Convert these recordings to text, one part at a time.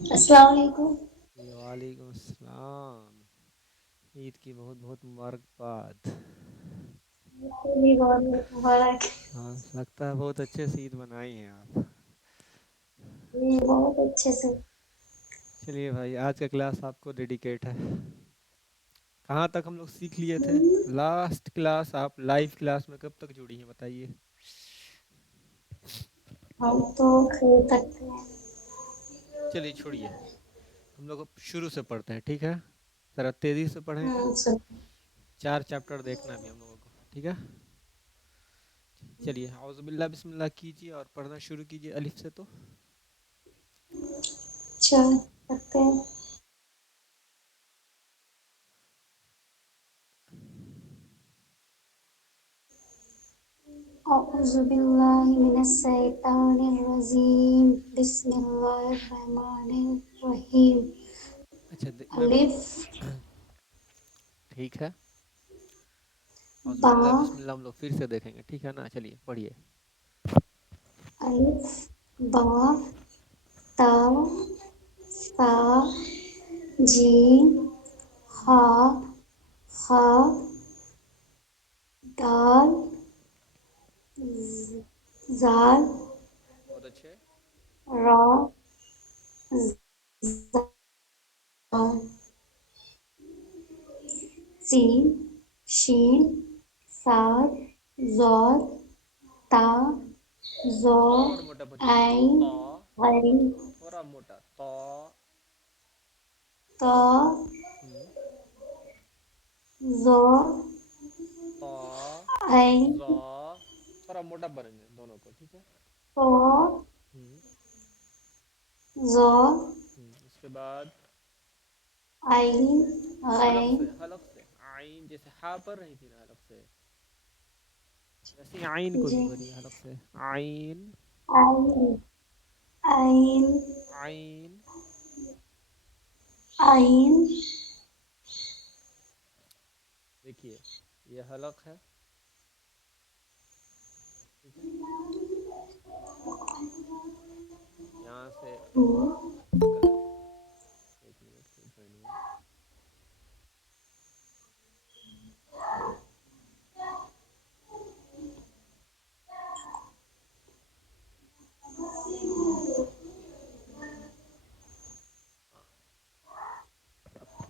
السلام علیکم۔ وعلیکم السلام۔ عید کی بہت بہت مبارکباد۔ بھی بہت بہت مبارک۔ ہاں لگتا ہے بہت اچھے سے عید منائی ہیں آپ۔ بہت اچھے سے۔ چلیے بھائی آج کا کلاس آپ کو ڈیڈیکیٹ ہے۔ کہاں تک ہم لوگ سیکھ لیے تھے؟ لاسٹ کلاس آپ لائیو کلاس میں کب تک جڑی ہیں بتائیے؟ ہم تو کھیل سکتے ہیں۔ چلیے چھوڑیے، ہم لوگ اب شروع سے پڑھتے ہیں، ٹھیک ہے؟ ذرا تیزی سے پڑھیں گے، سب 4 چیپٹر دیکھنا بھی ہم لوگوں کو، ٹھیک ہے؟ چلیے اعوذ باللہ بسم اللہ کیجیے اور پڑھنا شروع کیجیے الف سے تو۔ چل سکتے ہیں۔ اعوذ باللہ من الشیطان الرجیم، بسم اللہ الرحمن الرحیم۔ اچھا میں الف ٹھیک ہے، اعوذ با، باللہ بسم اللہ ہم لوگ پھر سے دیکھیں گے، ٹھیک ہے نا؟ چلیے پڑھیے۔ الف با تا سا جیم ہا خا دال زال بہت اچھے۔ را زال سین شین صاد ضاد تا ظا تھوڑا اور موٹا پڑھیے، عین تا، غین تھوڑا موٹا تا۔ طا ہوں، ظا تا عین ظا، تھوڑا موٹا پڑھیں گے دونوں کو، ٹھیک ہے؟ طا ہوں ظا اس کے بعد عین حلق غین سے، حلق سے عین، جیسے ہا پڑھ رہی تھی نا حلق سے، ویسے ہی عین کو بھی جی پڑھیے حلق سے، عین عین عین عین۔ عین دیکھیے یہ حلق ہے، ٹھیک ہے؟ یہاں سے نکل کے، ایک منٹ کوئی جوائن ہوا۔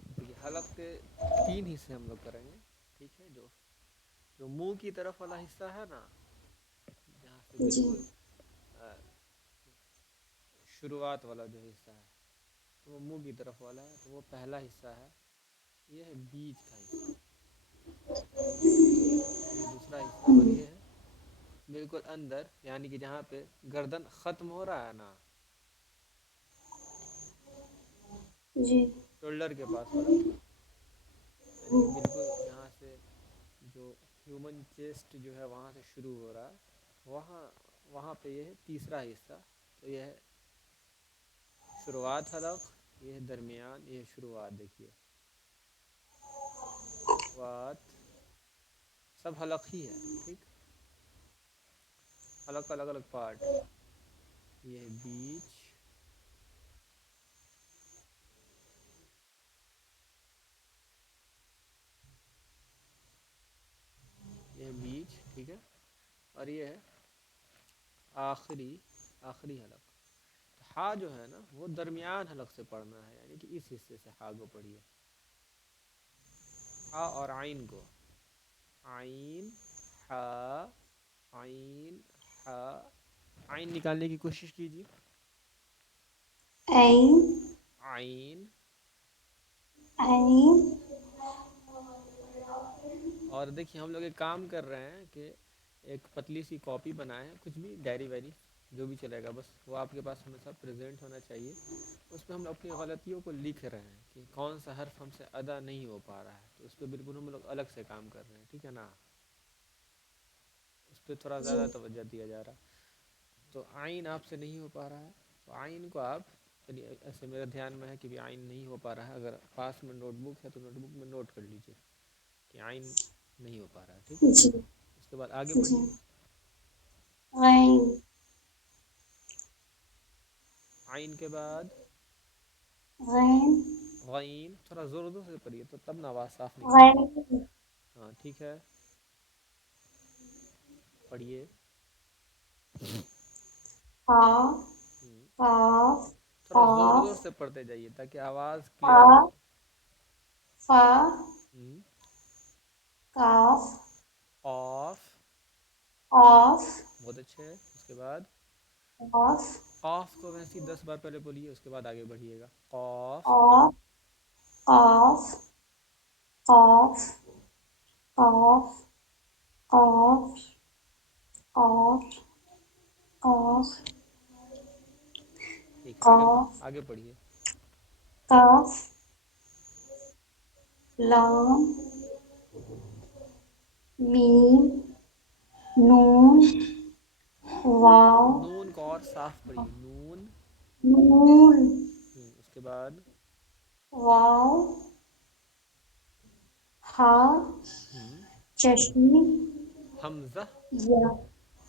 دیکھیے حلق کے 3 حصے ہم لوگ کریں گے، ٹھیک ہے؟ جو منہ کی طرف والا حصہ ہے نا، جہاں سے جی بالکل شروعات والا جو حصہ ہے تو وہ منہ کی طرف والا ہے، تو وہ پہلا حصہ ہے، یہ ہے بیچ کا حصہ، یہ دوسرا حصہ، اور یہ ہے بالکل اندر، یعنی کہ جہاں پہ گردن ختم ہو رہا ہے نا، جی شولڈر کے پاس والا، یعنی کہ بالکل جہاں سے جو ہیومن چیسٹ جو ہے وہاں سے شروع ہو رہا ہے، وہاں پہ یہ ہے تیسرا حصہ، تو یہ ہے شروعات حلق، یہ ہے درمیان، یہ ہے شروعات، دیکھیے وات سب حلق ہی ہے، ٹھیک؟ حلق کا الگ الگ پارٹ، یہ ہے بیچ، یہ ہے بیچ، ٹھیک ہے؟ اور یہ ہے آخری حلق۔ تو ہا جو ہے نا وہ درمیان حلق سے پڑھنا ہے، یعنی کہ اس حصے سے ہا کو پڑھیے، ہا اور عین کو، عین ہا، عین ہا، عین نکالنے کی کوشش کیجیے، عین عین۔ عین اور دیکھیے ہم لوگ ایک کام کر رہے ہیں کہ ایک پتلی سی کاپی بنائیں، کچھ بھی ڈائری وائری جو بھی چلے گا، بس وہ آپ کے پاس ہمیشہ پریزنٹ ہونا چاہیے، اس پہ ہم اپنی غلطیوں کو لکھ رہے ہیں کہ کون سا حرف ہم سے ادا نہیں ہو پا رہا ہے، تو اس پہ بالکل ہم لوگ الگ سے کام کر رہے ہیں، ٹھیک ہے نا؟ اس پہ تھوڑا جی زیادہ توجہ دیا جا رہا ہے۔ تو عین آپ سے نہیں ہو پا رہا ہے، تو عین کو آپ، چلیے ایسے میرے دھیان میں ہے کہ بھی عین نہیں ہو پا رہا ہے، اگر پاس میں نوٹ بک ہے تو نوٹ بک میں نوٹ کر لیجئے کہ عین نہیں ہو پا رہا ہے، ٹھیک؟ جی اس کے بعد آگے جی پڑھیے، غین عین کے بعد غین غین تھوڑا زور زور سے پڑھیے تو تب نا آواز صاف نکلے گی. غین ہاں ٹھیک ہے پڑھیے. قا ہوں، قاف تھوڑا زور قاف زور سے پڑھتے جائیے تاکہ آواز فا کلیئر ہو. فا ہوں، کاف قاف قاف بہت اچھے. اس کے بعد قاف قاف کو ویسے ہی 10 بار پہلے بولیے اس کے بعد آگے بڑھیے گا. قاف قاف قاف قاف قاف قاف قاف قاف ٹھیک ہے آگے قاف آگے پڑھیے. کاف لام میم نون واو نون کو اور صاف پڑھیے. نون. نون اس کے بعد واو ہاء ہوں، چشمی حمزہ. یا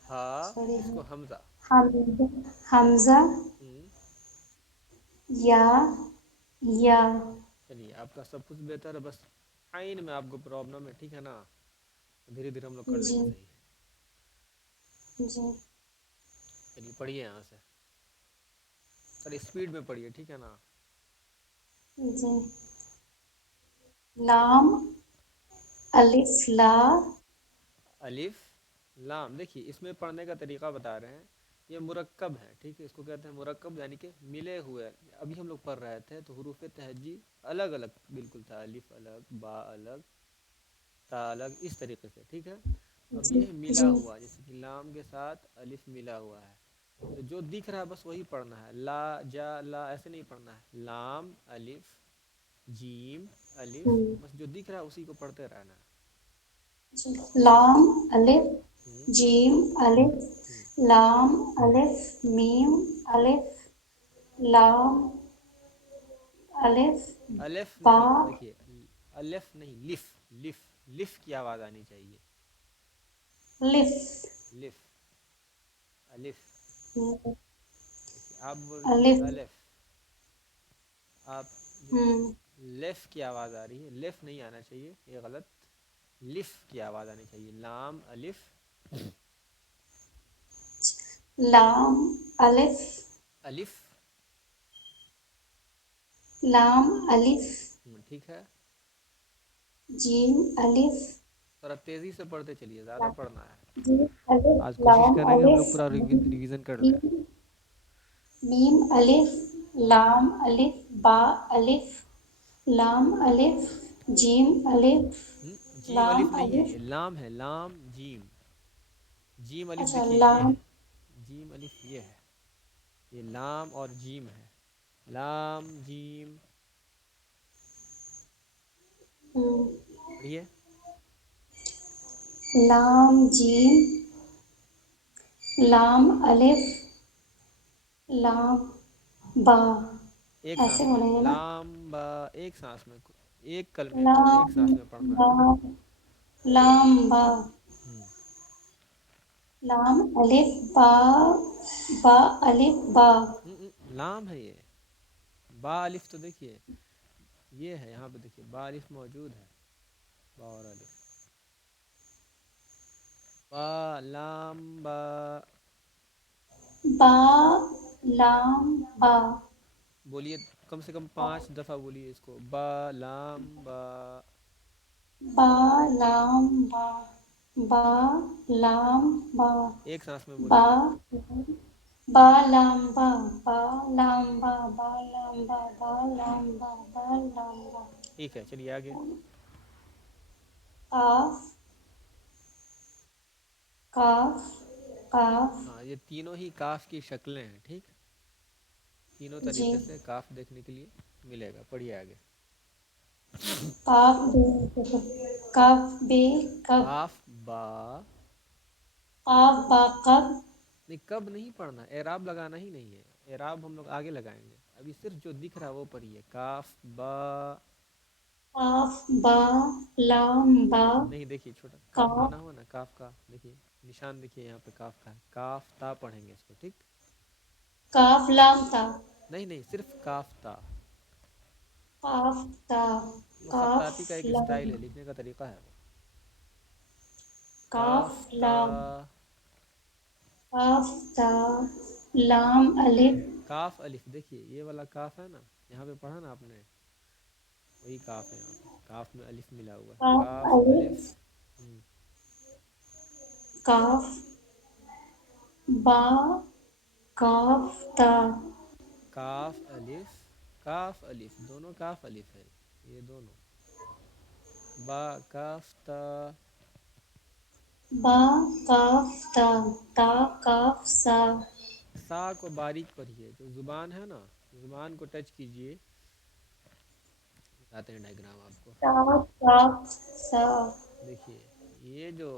ہاں سوری اس کو حمزہ. حمزہ ہوں، یا یا چلیے آپ کا سب کچھ بہتر ہے بس عین میں آپ کو پرابلم ہے. ٹھیک ہے نا دھیرے دھیرے ہم لوگ کر لیں جی گے صحیح. جی چلیے پڑھیے یہاں سے. سر اسپیڈ میں پڑھیے ٹھیک ہے نا. جی لام الف لام الف لام. دیکھیے اس میں پڑھنے کا طریقہ بتا رہے ہیں. یہ مرکب ہے ٹھیک ہے. اس کو کہتے ہیں مرکب یعنی کہ ملے ہوئے. ابھی ہم لوگ پڑھ رہے تھے تو حروف تہجی الگ الگ بالکل تھا. الف الگ با الگ تا الگ اس طریقے سے. ٹھیک ہے. اب جی یہ ملا جی ہوا جیسے کہ لام کے ساتھ الف ملا ہوا ہے تو جو دکھ رہا ہے بس وہی پڑھنا ہے. لا جا لا ایسے نہیں پڑھنا ہے. لام الف جیم الف ہوں بس جو دکھ رہا ہے اسی کو پڑھتے رہنا ہے. لام الف ہوں جیم الف ہوں لام الف میم الف لام الف الف با نہیں دیکھیے الف نہیں لف لف لف کی آواز آنی چاہیے. لف لف الف ہوں دیکھیے آپ بول رہی ہیں الف الف آپ جو ہوں لیف کی آواز آ رہی ہے لیف نہیں آنا چاہیے یہ غلط. لف کی آواز آنی چاہیے. لام الف لام الف الف لام الف ٹھیک ہے. جیم الف ذرا تیزی سے پڑھتے چلیے زیادہ لام پڑھنا ہے. جیم الف آج کوشش لام کر رہے ہیں کہ ہم لوگ الف پورا ریویژن کر لیں. میم میم الف لام الف با الف لام الف جیم الف جیم لام الف نہیں ہے الف یہ لام ہے. لام جیم جیم الف اچھا دیکھیے یہ لام ہے. جیم الف یہ ہے. یہ لام اور جیم ہے. لام جیم ہوں پڑھیے. لام جیم لام الف لام با ایک ایسے سانس میں بولیں گے نا لام با ایک سانس میں ایک کلمے کو ایک لام سانس میں پڑھنا ہے. با لام با ہوں لام الف با با الف با لام ہے یہ. با الف تو دیکھیے یہ ہے یہاں پہ دیکھیے با الف موجود ہے. با اور الف با لام با با لام با بولیے کم سے کم 5 دفعہ بولیے اس کو. با لام با با لام با با لام با ایک سانس میں با بولیے. با لام با با لام با با لام با با لام با با لام با ٹھیک ہے چلیے آگے. قاف قاف قاف ہاں یہ تینوں ہی کاف کی شکلیں ہیں. ٹھیک تینوں جی طریقے سے کاف دیکھنے کے لیے ملے گا. پڑھیے آگے. قاف بے کاف بے کب قاف با قاف با قب نہیں کب نہیں پڑھنا. اعراب لگانا ہی نہیں ہے. اعراب ہم لوگ آگے لگائیں گے. ابھی صرف جو دکھ رہا ہے وہ پڑھیے. کاف با قاف با لام با نہیں دیکھیے چھوٹا کاف قاف بنا ہوا نا کاف کا دیکھیے نشان دیکھیے یہاں پہ کاف کا ہے. کاف تا پڑھیں گے اس کو. ٹھیک کاف لام تا نہیں نہیں صرف کاف تا قاف تا وہ قاف خطاطی کا ایک لام اسٹائل ہے، لکھنے کا طریقہ ہے وہ. قاف کاف تا. لام قاف تا لام الف کاف الف، دیکھیے یہ والا کاف ہے نا، یہاں پہ پڑھا نا آپ نے، وہی کاف ہے یہاں پہ، کاف میں الف ملا ہوا ہے، قاف کاف الف. الف قاف با قاف تا کاف الف، کاف الف، دونوں کاف الف ہے، یہ دونوں. با کاف تا. با قاف تا تا قاف سا سا کو باریک پڑھیے، جو زبان ہے نا، زبان کو ٹچ کیجئے. بتاتے ہیں ڈائیگرام آپ کو. تا قاف سا دیکھیے یہ جو،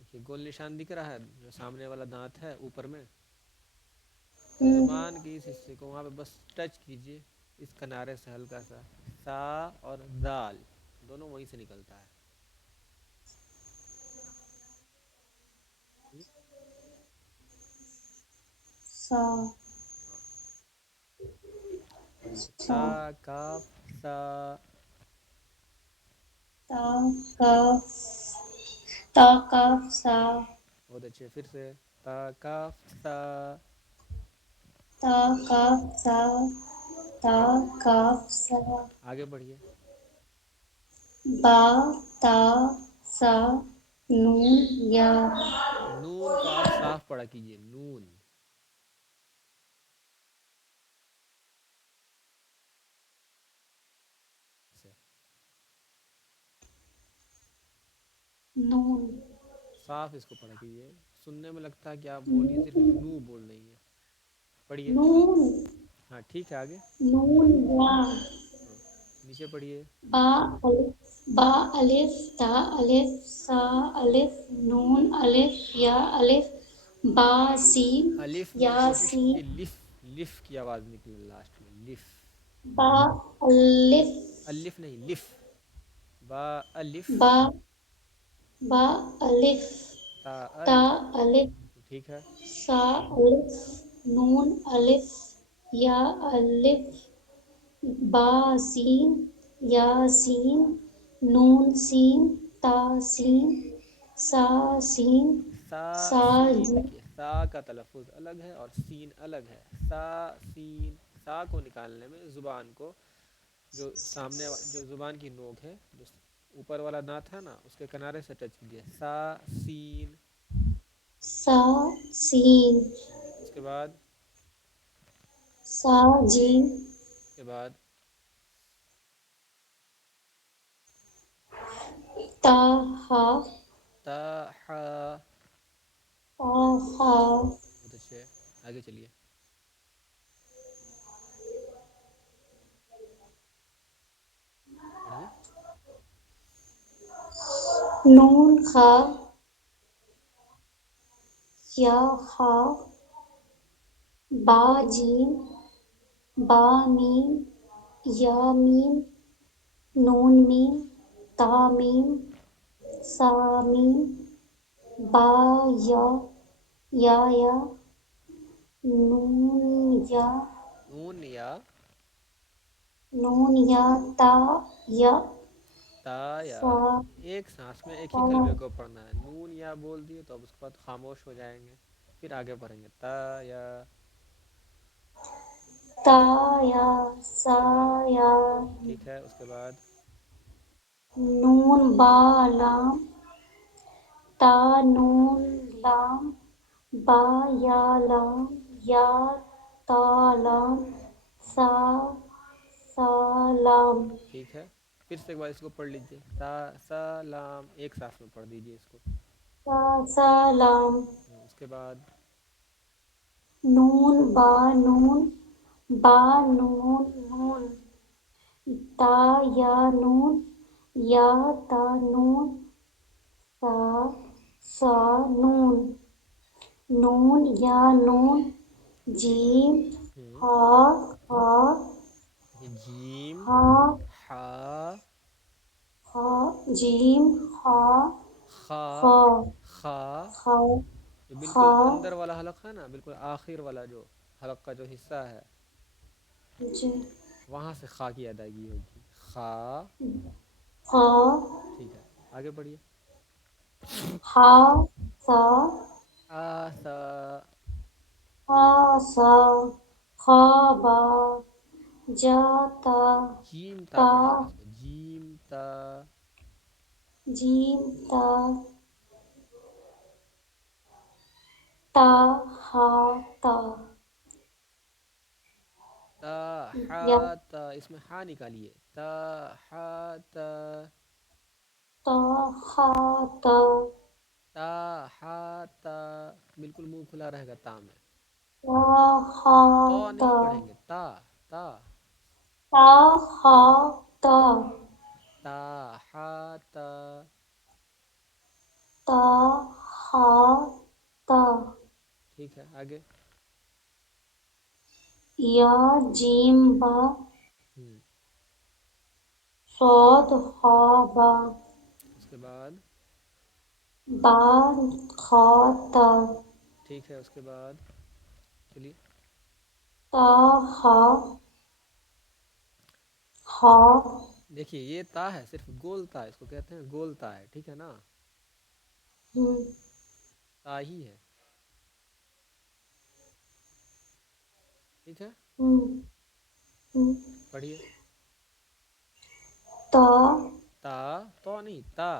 دیکھیے گول نشان دکھ رہا ہے جو سامنے والا دانت ہے اوپر میں، زبان کے اس حصے کو وہاں پہ بس ٹچ کیجئے، اس کنارے سے ہلکا سا. سا اور دال دونوں وہیں سے نکلتا ہے. سا ہاں پڑھیے سا تا کاف سا. تا قاف تا قاف سا بہت اچھے، پھر سے تا کاف سا. تا قاف سا تا قاف سا آگے بڑھیے. با تا سا نون یا نون کو آپ صاف پڑھا کیجئے، نون. سے نون صاف اس کو پڑھا کیجئے، سننے میں لگتا ہے کہ آپ بول یہ صرف نو بول رہی ہیں. پڑھیے. نون ہاں ٹھیک ہے، آگے. نون یا ہاں نیچے پڑھیے. با الف با الف تا الف سا الف نون الف یا الف با سین الف میں یا کوشش سین کیجئے لف، لف کی آواز نکلے لاسٹ میں، لف. با الف الف نہیں لف. با الف با با الف تا تا الف. الف ٹھیک ہے. سا الف نون الف یا الف با سین یا سین نون سین تا سین سا سین سا سا سین، جیم دیکھیے سا کا تلفظ الگ ہے اور سین الگ ہے. سا سین. سا کو نکالنے میں زبان کو، جو سامنے جو زبان کی نوک ہے، جو اوپر والا دانت ہے نا، اس کے کنارے سے ٹچ کیجئے، سا سین. سا سین اس کے بعد. سا جیم اس کے بعد. تا ہا تا حا. تا ہا بہت اچھے، آگے چلیے. پڑھیے. نون خا یا خا با جیم با میم یا میم نون میم تا میم سا میم با یا نون یا نون یا. نون یا تا یا تا یا. سا ایک سانس میں ایک ہی تا کلمے کو پڑھنا ہے. نون یا بول دیے تو اب اس کے بعد خاموش ہو جائیں گے، پھر آگے بڑھیں گے. تا یا. تا یا اس سا کے بعد. یا ٹھیک ہے، اس کے بعد. نون با لام تا نون لام با یا لام یا تا لام سا سا لام ٹھیک ہے، پھر سے ایک بار اس کو پڑھ لیجئے. تا سا لام، ایک سانس میں پڑھ دیجئے اس کو. سا سا لام اس کے بعد. نون با نون با نون نون تا یا نون یا تا نون سا سا نون نون یا نون ٹھیک ہے. جیم ہا ہا جیم ہا ہا ہا جیم ہا خا خا خا. خا جو بالکل خا اندر والا حلق ہے نا، بالکل آخر والا جو حلق کا جو حصہ ہے، جی وہاں سے خا کی ادائیگی ہوگی، خا. خا ٹھیک ہے آگے پڑھیے. ہا سا آسا. ہا سا خوابا جاتا جیم تا تا پڑھیں گے اس کو، جیم تا. جیم تا تا ہا تا تا ہا یا تا، اس میں ہا نکالیے، تا ہا تا. تا ہا تا تا ہا تا، بالکل منہ کھلا رہے گا تا میں. تا ہا تو تا نہیں پڑھیں گے، تا تا. تا ہا تا تا ہا تا. تا ہا تا ٹھیک ہے آگے. یا جیم با ہوں. صاد ہا با اس کے بعد. با خا تا ٹھیک ہے اس کے بعد چلیے. تا ہا ہا دیکھیے یہ تا ہے صرف گول تا، اس کو کہتے ہیں گول تا ہے، ٹھیک ہے نا. ہوں تا ہی ہے، ٹھیک ہے. ہوں ہوں پڑھیے. تا تا تو نہیں تا.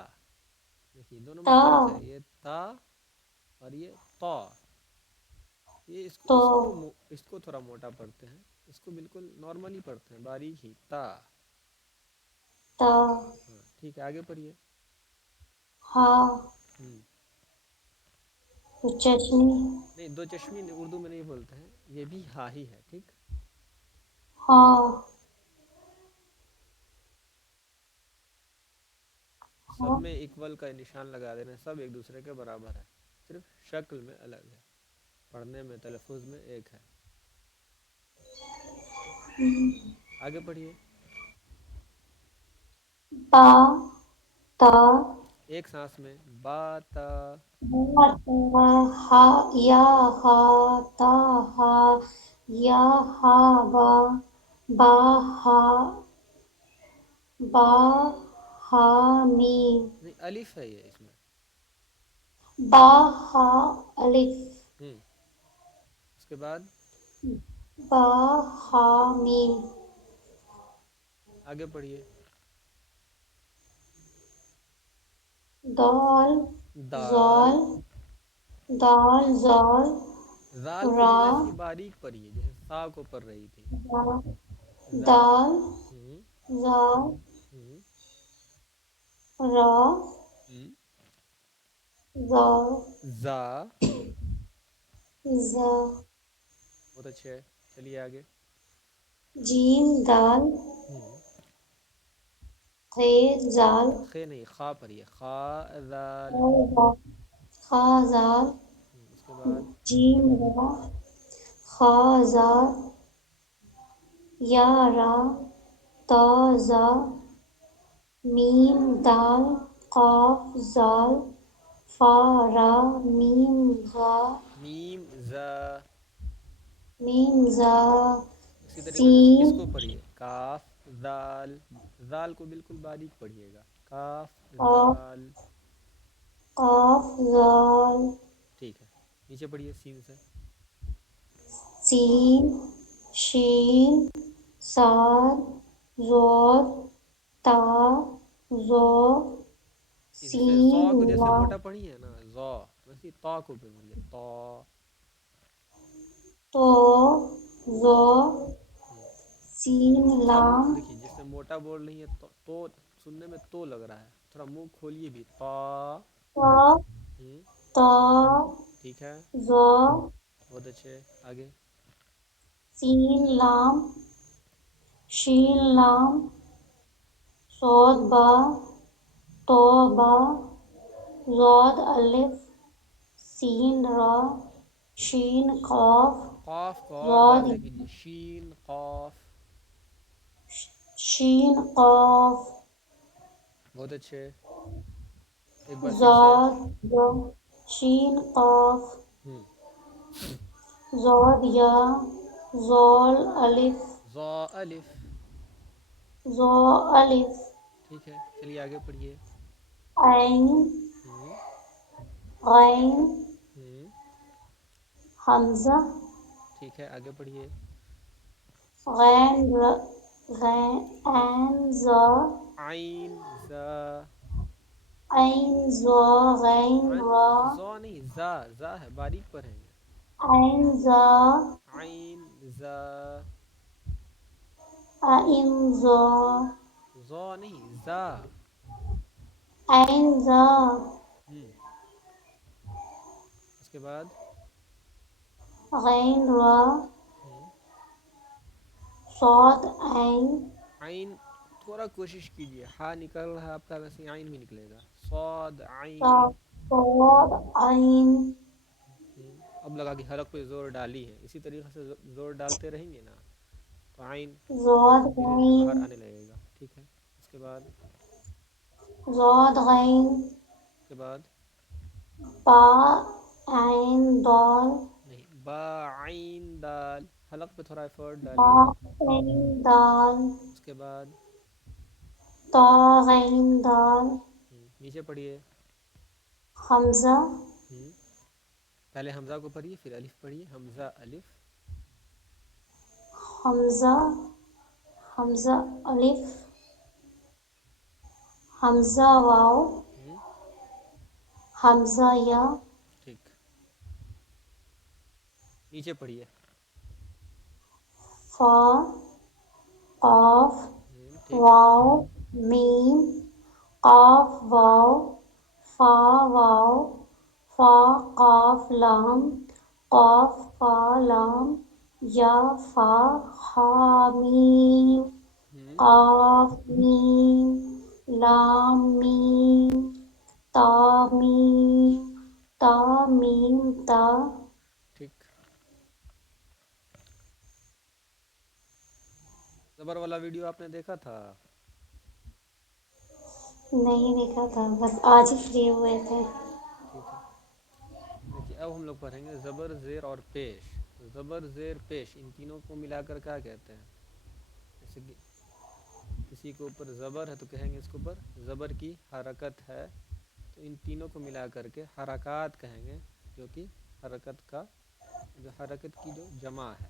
دیکھیے دونوں میں تا فرق ہے، یہ تا اور یہ تا. یہ تو اس کو تھوڑا موٹا پڑھتے ہیں، اس کو بالکل نارمل ہی پڑھتے ہیں، باریک ہی تا. تا ہاں ٹھیک ہے آگے پڑھیے. ہا ہوں. تو چشمی نہیں دو چشمی اردو میں نہیں بولتے ہیں، یہ بھی ہا ہی ہے، ٹھیک. ہاں سب ہاں میں ایکول کا نشان لگا دینا، سب ایک دوسرے کے برابر ہے، صرف شکل میں الگ ہے، پڑھنے میں تلفظ میں ایک ہے. آگے پڑھیے. با تا ایک سانس میں با تا. با تا ہا یا ہا تا ہا یا ہا با با ہا با ہا میم نہیں الف ہے یہ اس میں. با ہا الف. اس کے بعد با ہا میم. آگے پڑھیے. دال دال. زال دال زال زال کو را بھی ویسے ہی باریک پڑھیے جیسے سا کو پڑھ رہی تھی. دال ہوں زال ہوں را ہوں. زال زا. زا بہت اچھے ہے، چلیے آگے. جیم دال ہوں. خے زال خے نہیں خا پڑھیے، خا زال. خا زال اس کے بعد جیم را خا زال یا را تا زا میم دال قاف زال فا را میم زا میم زا. میم زا اسی طریقے سے سین اس کو پڑھیے، کاف زال. زال کو بالکل باریک پڑھیے گا، کاف قاف زال. قاف زال ٹھیک ہے نیچے پڑھیے سین سے. سین شین صاد ضاد تا ظا جیسے زو سین کو جیسے لام موٹا پڑھی ہے نا زو، ویسے ہی تا کو بھی پڑھیے تا. تو ظا سین اب لام دیکھیے جس سے موٹا بول رہی ہے تو سننے میں تو لگ رہا ہے، تھوڑا منہ کھولیے بھی، تا. تا ہوں. تا ٹھیک ہے ظا بہت اچھے آگے. سین لام شین لام صاد با تو با ضاد الف سین را شین قاف قاف کو اور ضاد واضح کیجیے، شین قاف. شین قاف بہت اچھے. ایک بار پھر سے. ضاد یا شین قاف ہوں. ضاد یا ضال الف ظا الف. زو الف ٹھیک ہے، چلیے آگے پڑھیے. عین ہوں. غین ہوں. حمزہ ٹھیک ہے، آگے پڑھیے. غین غین عین ذا عین ذا. عین ذا غین را زو نہیں، زا. زا ہے، باریک پڑھیں گے. عین ذا عین ذا. عین ذا زو نہیں، زا. عین ذا ہوں. اس کے بعد غین را ہوں. صاد عین عین تھوڑا کوشش کیجیے، ہا نکل رہا ہے آپ کا، ویسے عین بھی نکلے گا. صاد عین. صاد عین اب لگا کہ حلق پہ زور ڈالی ہے، اسی طریقے سے زور ڈالتے رہیں گے نا تو عین ضاد دھیرے دھیرے غین باہر آنے لگے گا. ٹھیک ہے، اس کے بعد ضاد غین اس کے بعد با عین دال نہیں، با عین دال. حلق پہ تھوڑا ایفرٹ با ڈالیے. عین دال اس کے بعد طا غین دال نیچے پڑھیے. حمزہ پہلے حمزہ کو پڑھیے، پھر الف پڑھیے. حمزہ الف. حمزہ حمزہ الف حمزہ واو حمزہ یا ٹھیک، نیچے پڑھیے. فا قاف ٹھیک. واو میم قاف واو فا واو فا قاف لام قاف فا لام یا فا ہا میم قاف میم لام میم تا میم تا میم تا. ٹھیک. زبر والا ویڈیو آپ نے دیکھا تھا؟ نہیں دیکھا تھا، بس آج ہی فری ہوئے تھے. ٹھیک ہے، دیکھیے اب ہم لوگ پڑھیں گے زبر زیر اور پیش. تو زبر زیر پیش ان تینوں کو ملا کر کیا کہتے ہیں؟ جیسے کہ کسی کے اوپر زبر ہے تو کہیں گے اس کے اوپر زبر کی حرکت ہے. تو ان تینوں کو ملا کر کے حرکات کہیں گے، جو کہ حرکت کا حرکت کی جو جمع ہے،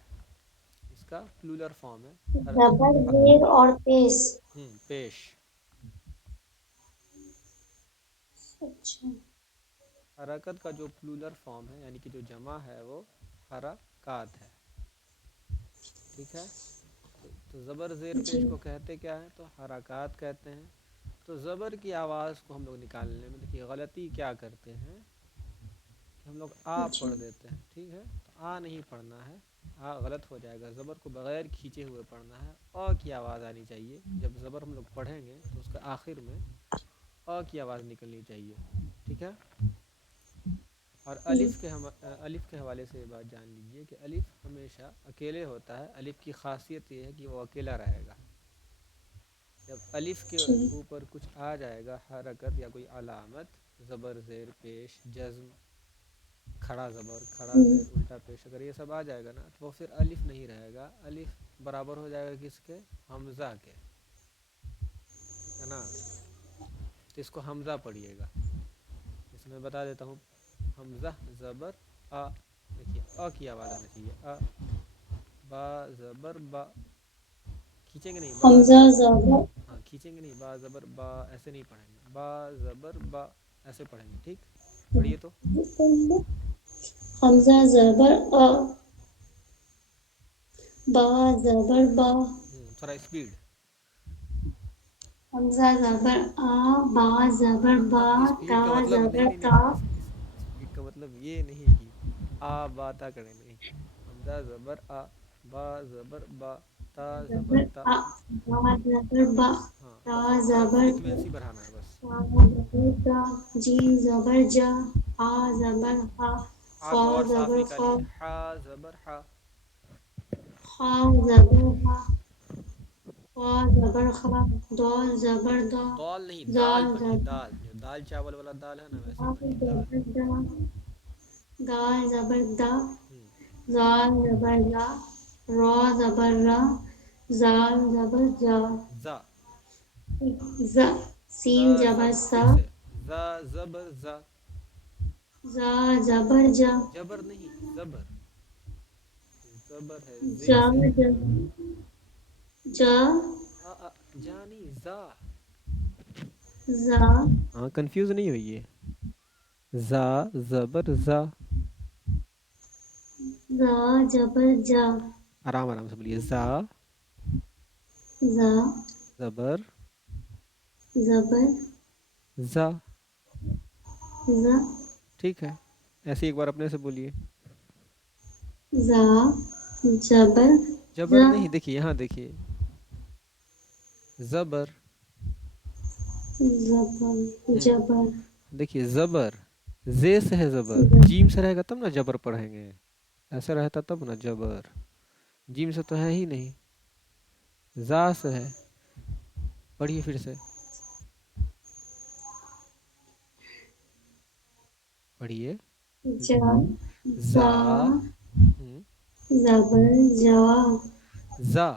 اس کا پلورل فارم ہے. زبر زیر اور پیش. پیش. اچھا. حرکت کا جو پلورل فارم ہے، یعنی کہ جو جمع ہے، وہ حرکات ہے. ٹھیک ہے، تو زبر زیر جی پیش کو کہتے کیا ہیں؟ تو حرکات کہتے ہیں. تو زبر کی آواز کو ہم لوگ نکالنے میں دیکھیے غلطی کیا کرتے ہیں کہ ہم لوگ آ جی پڑھ دیتے ہیں. ٹھیک ہے، تو آ نہیں پڑھنا ہے، آ غلط ہو جائے گا. زبر کو بغیر کھینچے ہوئے پڑھنا ہے. آ کی آواز آنی چاہیے. جب زبر ہم لوگ پڑھیں گے تو اس کا آخر میں آ کی آواز نکلنی چاہیے. ٹھیک ہے. اور الف کے حوالے سے یہ بات جان لیجئے کہ الف ہمیشہ اکیلے ہوتا ہے. الف کی خاصیت یہ ہے کہ وہ اکیلا رہے گا. جب الف کے جی اوپر کچھ آ جائے گا حرکت یا کوئی علامت، زبر زیر پیش جزم کھڑا زبر کھڑا زیر الٹا پیش، اگر یہ سب آ جائے گا نا تو وہ پھر الف نہیں رہے گا. الف برابر ہو جائے گا کس کے؟ حمزہ کے. ہے نا، تو اس کو حمزہ پڑھیے گا. جیسے میں بتا دیتا ہوں، حمزہ زبر آ. دیکھیے آ کی آواز آنا چاہیے. آ. با زبر با. کھینچیں گے نہیں، با حمزہ زبر. زبر ہاں کھینچیں گے نہیں، با زبر با ایسے نہیں پڑھیں گے. با زبر با ایسے پڑھیں گے. ٹھیک، پڑھیے تو. حمزہ زبر آ با زبر با تھوڑا اسپیڈ. حمزہ زبر آ با زبر با اب اسپیڈ تا کا مطلب زبر نہیں تا. نہیں اس اسپیڈ کا مطلب یہ نہیں کہ با تا کریں. نہیں، حمزہ زبر آ با زبر با تا زبر تا. آ با زبر با ہاں تا بس تھوڑا زبر تا فریکوینسی بڑھانا ہے بس. تا زبر تا جیم زبر جا ہا زبر ہا آ خا کو اور صاف زبر خا نکالیے. ہا زبر ہا. خا زبر خا خا زبر خا دال زبر دا دال نہیں، زال دال پڑھیے. زبر دال جو دال چاول والا دال ہے نا، ویسے دال پڑھیے دال. زبر دا دال زبر دا ہوں زال زبر زا را زبر را زا زبر جا، زا ز سین زبر سا، پھر سے زا زبر زا، زا زبر جا، جبر نہیں زبر، زبر ہے زے جا سے ہے، جا جا نہیں زا، زا ہاں کنفیوز نہیں ہوئی ہے، زا زبر زا، زا زبر جا، آرام آرام سے بولیے، زا زا زبر زبر زا، زا، ٹھیک ہے ایسے ایک بار اپنے سے بولیے، زا زبر جبر زا، نہیں، دیکھیے یہاں دیکھیے، زبر، زبر جبر، دیکھیے زبر زے سے ہے، زبر جیم سے رہے گا تب نا جبر پڑھیں گے، ایسا رہتا تب نا جبر، جیم سے تو ہے ہی نہیں، زا سے ہے، پڑھیے پھر سے، پڑھیے، جا زا زا ہم، زبر جا، زا،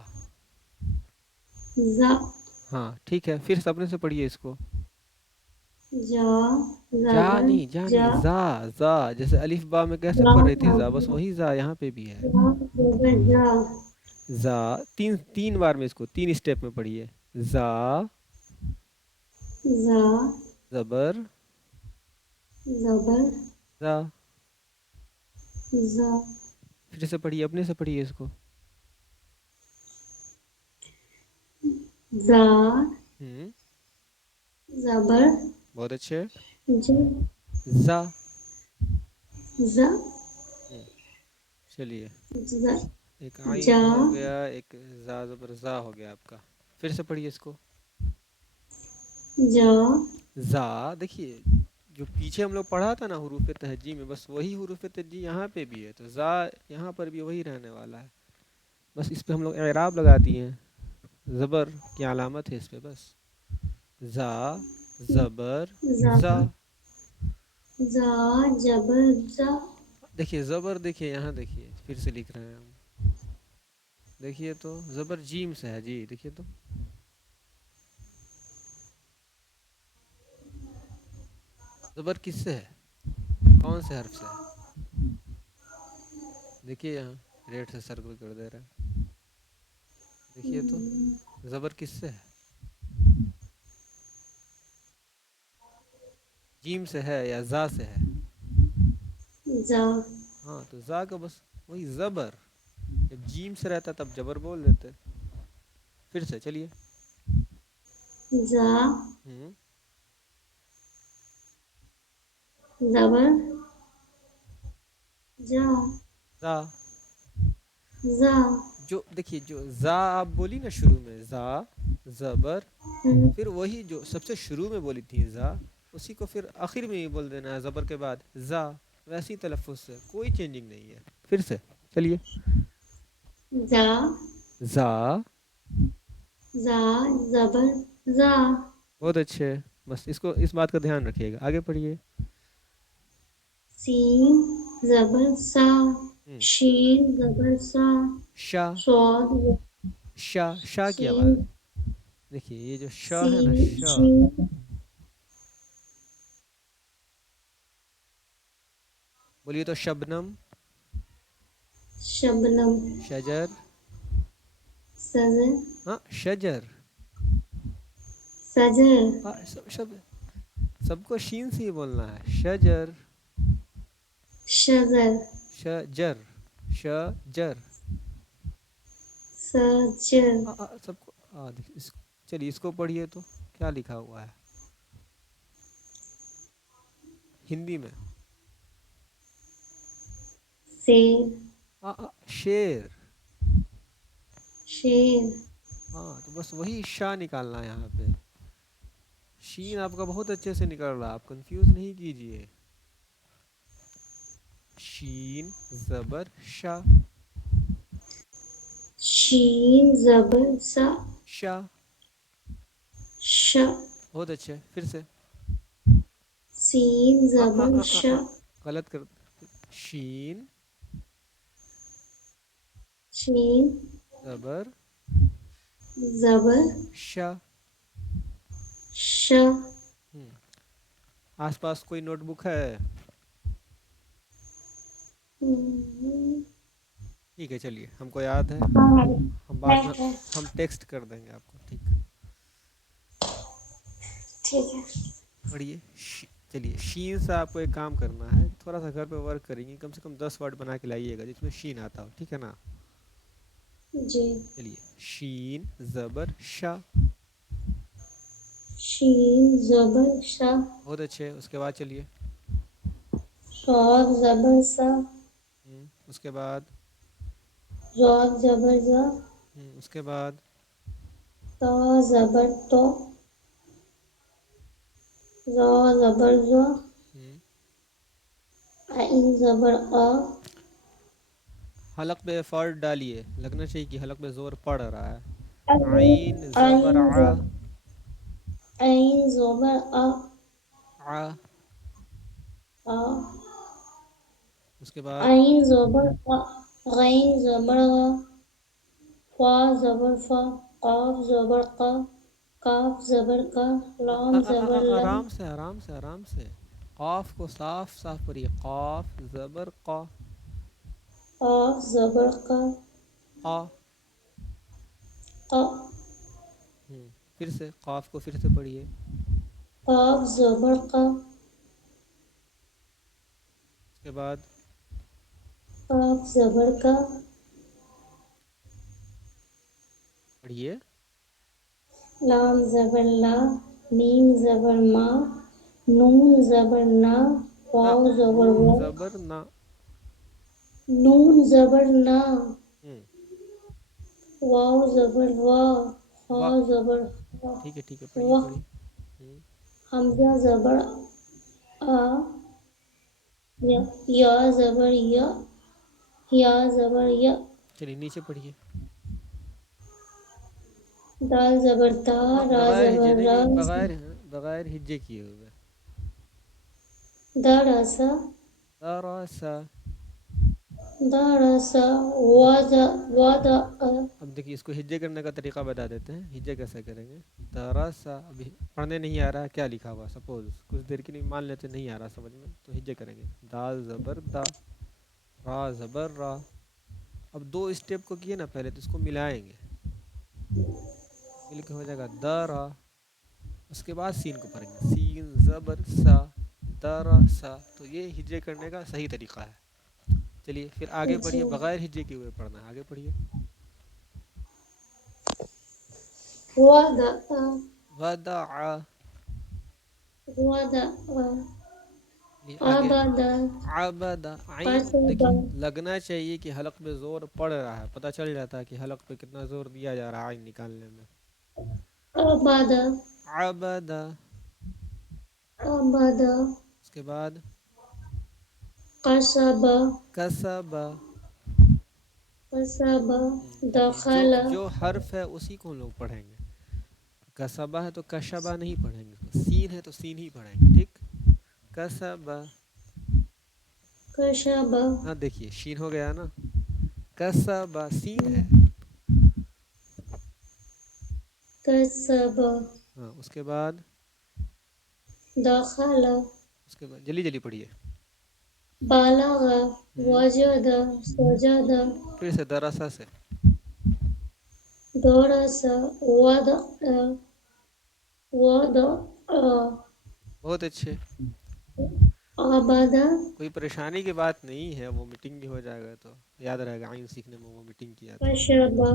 زا ہاں ٹھیک ہے پھر اپنے سے پڑھیے اس کو، جا جا زبر نہیں جا جا، نہیں زا، زا جیسے الف با میں کیسے زا پڑھ رہی تھی زا، بس وہی زا یہاں پہ بھی ہے، زبر جا، زا تین بار میں اس کو تین اسٹیپ میں پڑھیے، زا زا زبر زبر زا، زا، پھر سے پڑھیے اپنے سے پڑھیے اس کو، زا ہم، زبر بہت اچھے، ج، زا، زا چلیے زا ایک جا عین ہو گیا، ایک زا زبر زا ہو گیا آپ کا، پھر سے پڑھیے اس کو، جا زا، دیکھیے جو پیچھے ہم لوگ پڑھا تھا نا حروف تہجی میں، بس وہی حروف تہجی یہاں پہ بھی ہے، تو زا یہاں پر بھی وہی رہنے والا ہے، بس اس پہ ہم لوگ اعراب لگا دیے ہیں، زبر کی علامت ہے اس پہ بس، زا زبر زا، زا زبر زا، دیکھیے زبر، دیکھیے یہاں دیکھیے پھر سے لکھ رہے ہیں ہم، دیکھیے تو زبر جیم سے ہے جی، دیکھیے تو زبر کس سے ہے، کون سے حرف سے ہے، دیکھیے یہاں ریڈ سے سرکل کر دے رہا ہے، دیکھیے تو زبر کس سے ہے، جیم سے ہے یا زا سے ہے، زا ہاں تو زا کا بس وہی زبر، جب جیم سے رہتا تب جبر بول دیتے، پھر سے چلیے، زا ہم، زبر جا، زا، زا جو دیکھیے جو زا آپ بولی نا شروع میں، زا زبر، پھر وہی جو سب سے شروع میں بولی تھی زا، اسی کو پھر آخر میں ہی بول دینا ہے زبر کے بعد زا، ویسی تلفظ سے کوئی چینجنگ نہیں ہے، پھر سے چلیے، زا زا، زا زبر زا، بہت اچھے، بس اس کو اس بات کا دھیان رکھیے گا، آگے پڑھیے، سین زبر سا، شین زبر سا، شا، صاد شا شا کی سین آواز، دیکھیے یہ جو شا ہے نا سین شا، شین بولیے تو شبنم، شبنم، شجر، سزر ہاں شجر، سجر، ہاں سب کو شین سے ہی بولنا ہے، شجر، شزر شجر، شجر، سجر، سب کو چلیے اس کو پڑھیے تو کیا لکھا ہوا ہے ہندی میں، شیر شیر، شیر، ہاں تو بس وہی شا نکالنا ہے یہاں پہ، شین آپ کا بہت اچھے سے نکل رہا ہے، آپ کنفیوز نہیں کیجئے، شین زبر شا، شین زبر سا، شا، ش بہت اچھے پھر سے، سین زبر ش، غلط کر، شین شین زبر زبر ش ش آس پاس کوئی نوٹ بک ہے؟ ٹھیک ہے چلیے، ہم کو یاد ہے، ہم بعد میں ہے ہم ٹیکسٹ کر دیں گے آپ کو، ٹھیک؟ ٹھیک ہے پڑھیے. چلیے شین سے آپ کو ایک کام کرنا ہے، تھوڑا سا گھر پہ ورک کریں گے، کم سے کم 10 ورڈ بنا کے لائیے گا جس میں شین آتا ہو، ٹھیک ہے نا؟ جی. چلیے شین زبر شا. شین زبر شا. بہت اچھے. اس کے بعد چلیے صاد زبر سا. اس کے بعد ضاد زبر زا. اس کے بعد تا زبر تو. را زبر زا. عین زبر آ. حلق پہ فرد ڈالیے، لگنا چاہیے کہ حلق پہ زور پڑ رہا ہے. عین زبر ع. عین زبر آ. ع. آ. اس کے بعد عین زبر آ. غین زبر غا. فا زبر فا. قاف زبر قا. کاف زبر کا. لام زبر لا. آرام سے آرام سے آرام سے، قاف کو صاف صاف پڑھیے. قاف زبر قا. قاف زبر قا. قا. قا. پھر سے قاف کو پھر سے پڑھیے. قاف زبر قا. اس کے بعد قاف زبر کا. پڑھیے. لام زبر لا. میم زبر ما. نون زبر نا. واو زبر نون وا. زبر نا. نون زبر نا. ہوں. واو زبر وا. ہا واہ. زبر ہا. ٹھیک ہے ٹھیک ہے، پڑھیے واہ. پڑھیے. حمزہ زبر آ. یا زبر یا. یا زبر یا. چلیے نیچے پڑھیے. دال زبر دا. را بغیر ہجے، زبر نہیں را. نہیں، بغیر ہجے کیے ہوئے. دا را سا. دراسا. دا را سا. اب وا دا وا دا آ. اب دیکھیے اس کو ہجے کرنے کا طریقہ بتا دیتے ہیں. ہجے کیسے کریں گے؟ دراسا. ابھی پڑھنے نہیں آ رہا ہے، کیا لکھا ہوا سپوز کچھ دیر کے لیے مان لیتے نہیں آ رہا سمجھ میں، تو ہجے کریں گے. دال زبر دا. را زبر را. اب 2 اسٹیپ کو کیے نا پہلے، تو اس کو ملائیں گے، مل کے ہو جائے گا درا. اس کے بعد سین کو پڑھیں گے. سین زبر سا. دراسا. تو یہ ہجے کرنے کا صحیح طریقہ ہے. چلیے پھر آگے جی. پڑھیے، بغیر ہجے کے ہوئے پڑھنا ہے، آگے پڑھیے. وا دا آ. ودع. وا دا آ. آگے آبادا. عبد. عین قصبا. دیکھیے لگنا چاہیے کہ حلق پہ زور پڑ رہا ہے، پتہ چل جاتا ہے کہ حلق پہ کتنا زور دیا جا رہا ہے عین نکالنے میں. آبادا. عبد. آبادا. اس کے بعد قصبا. کسب. قصبا. دیکھیے جو دخل. جو حرف ہے اسی کو ہم لوگ پڑھیں گے. کسبہ ہے تو کشبہ نہیں پڑھیں گے، سین ہے تو سین ہی پڑھیں گے، ٹھیک. کسبہ. کشبا. ہاں دیکھیے شین ہو گیا نا. کسبہ سین ہے. کسبا. ہاں اس کے بعد دخل. اس کے بعد جلدی جلدی پڑھیے. بالغ. وجد. سجد. پھر سے دراسا سے. درس. وضع. وضع. بہت اچھے. عبد. کوئی پریشانی کی بات نہیں ہے، وہ میٹنگ بھی ہو جائے گا تو یاد رہے گا. عین سیکھنے میں وہ میٹنگ کیا تھا. کشبا.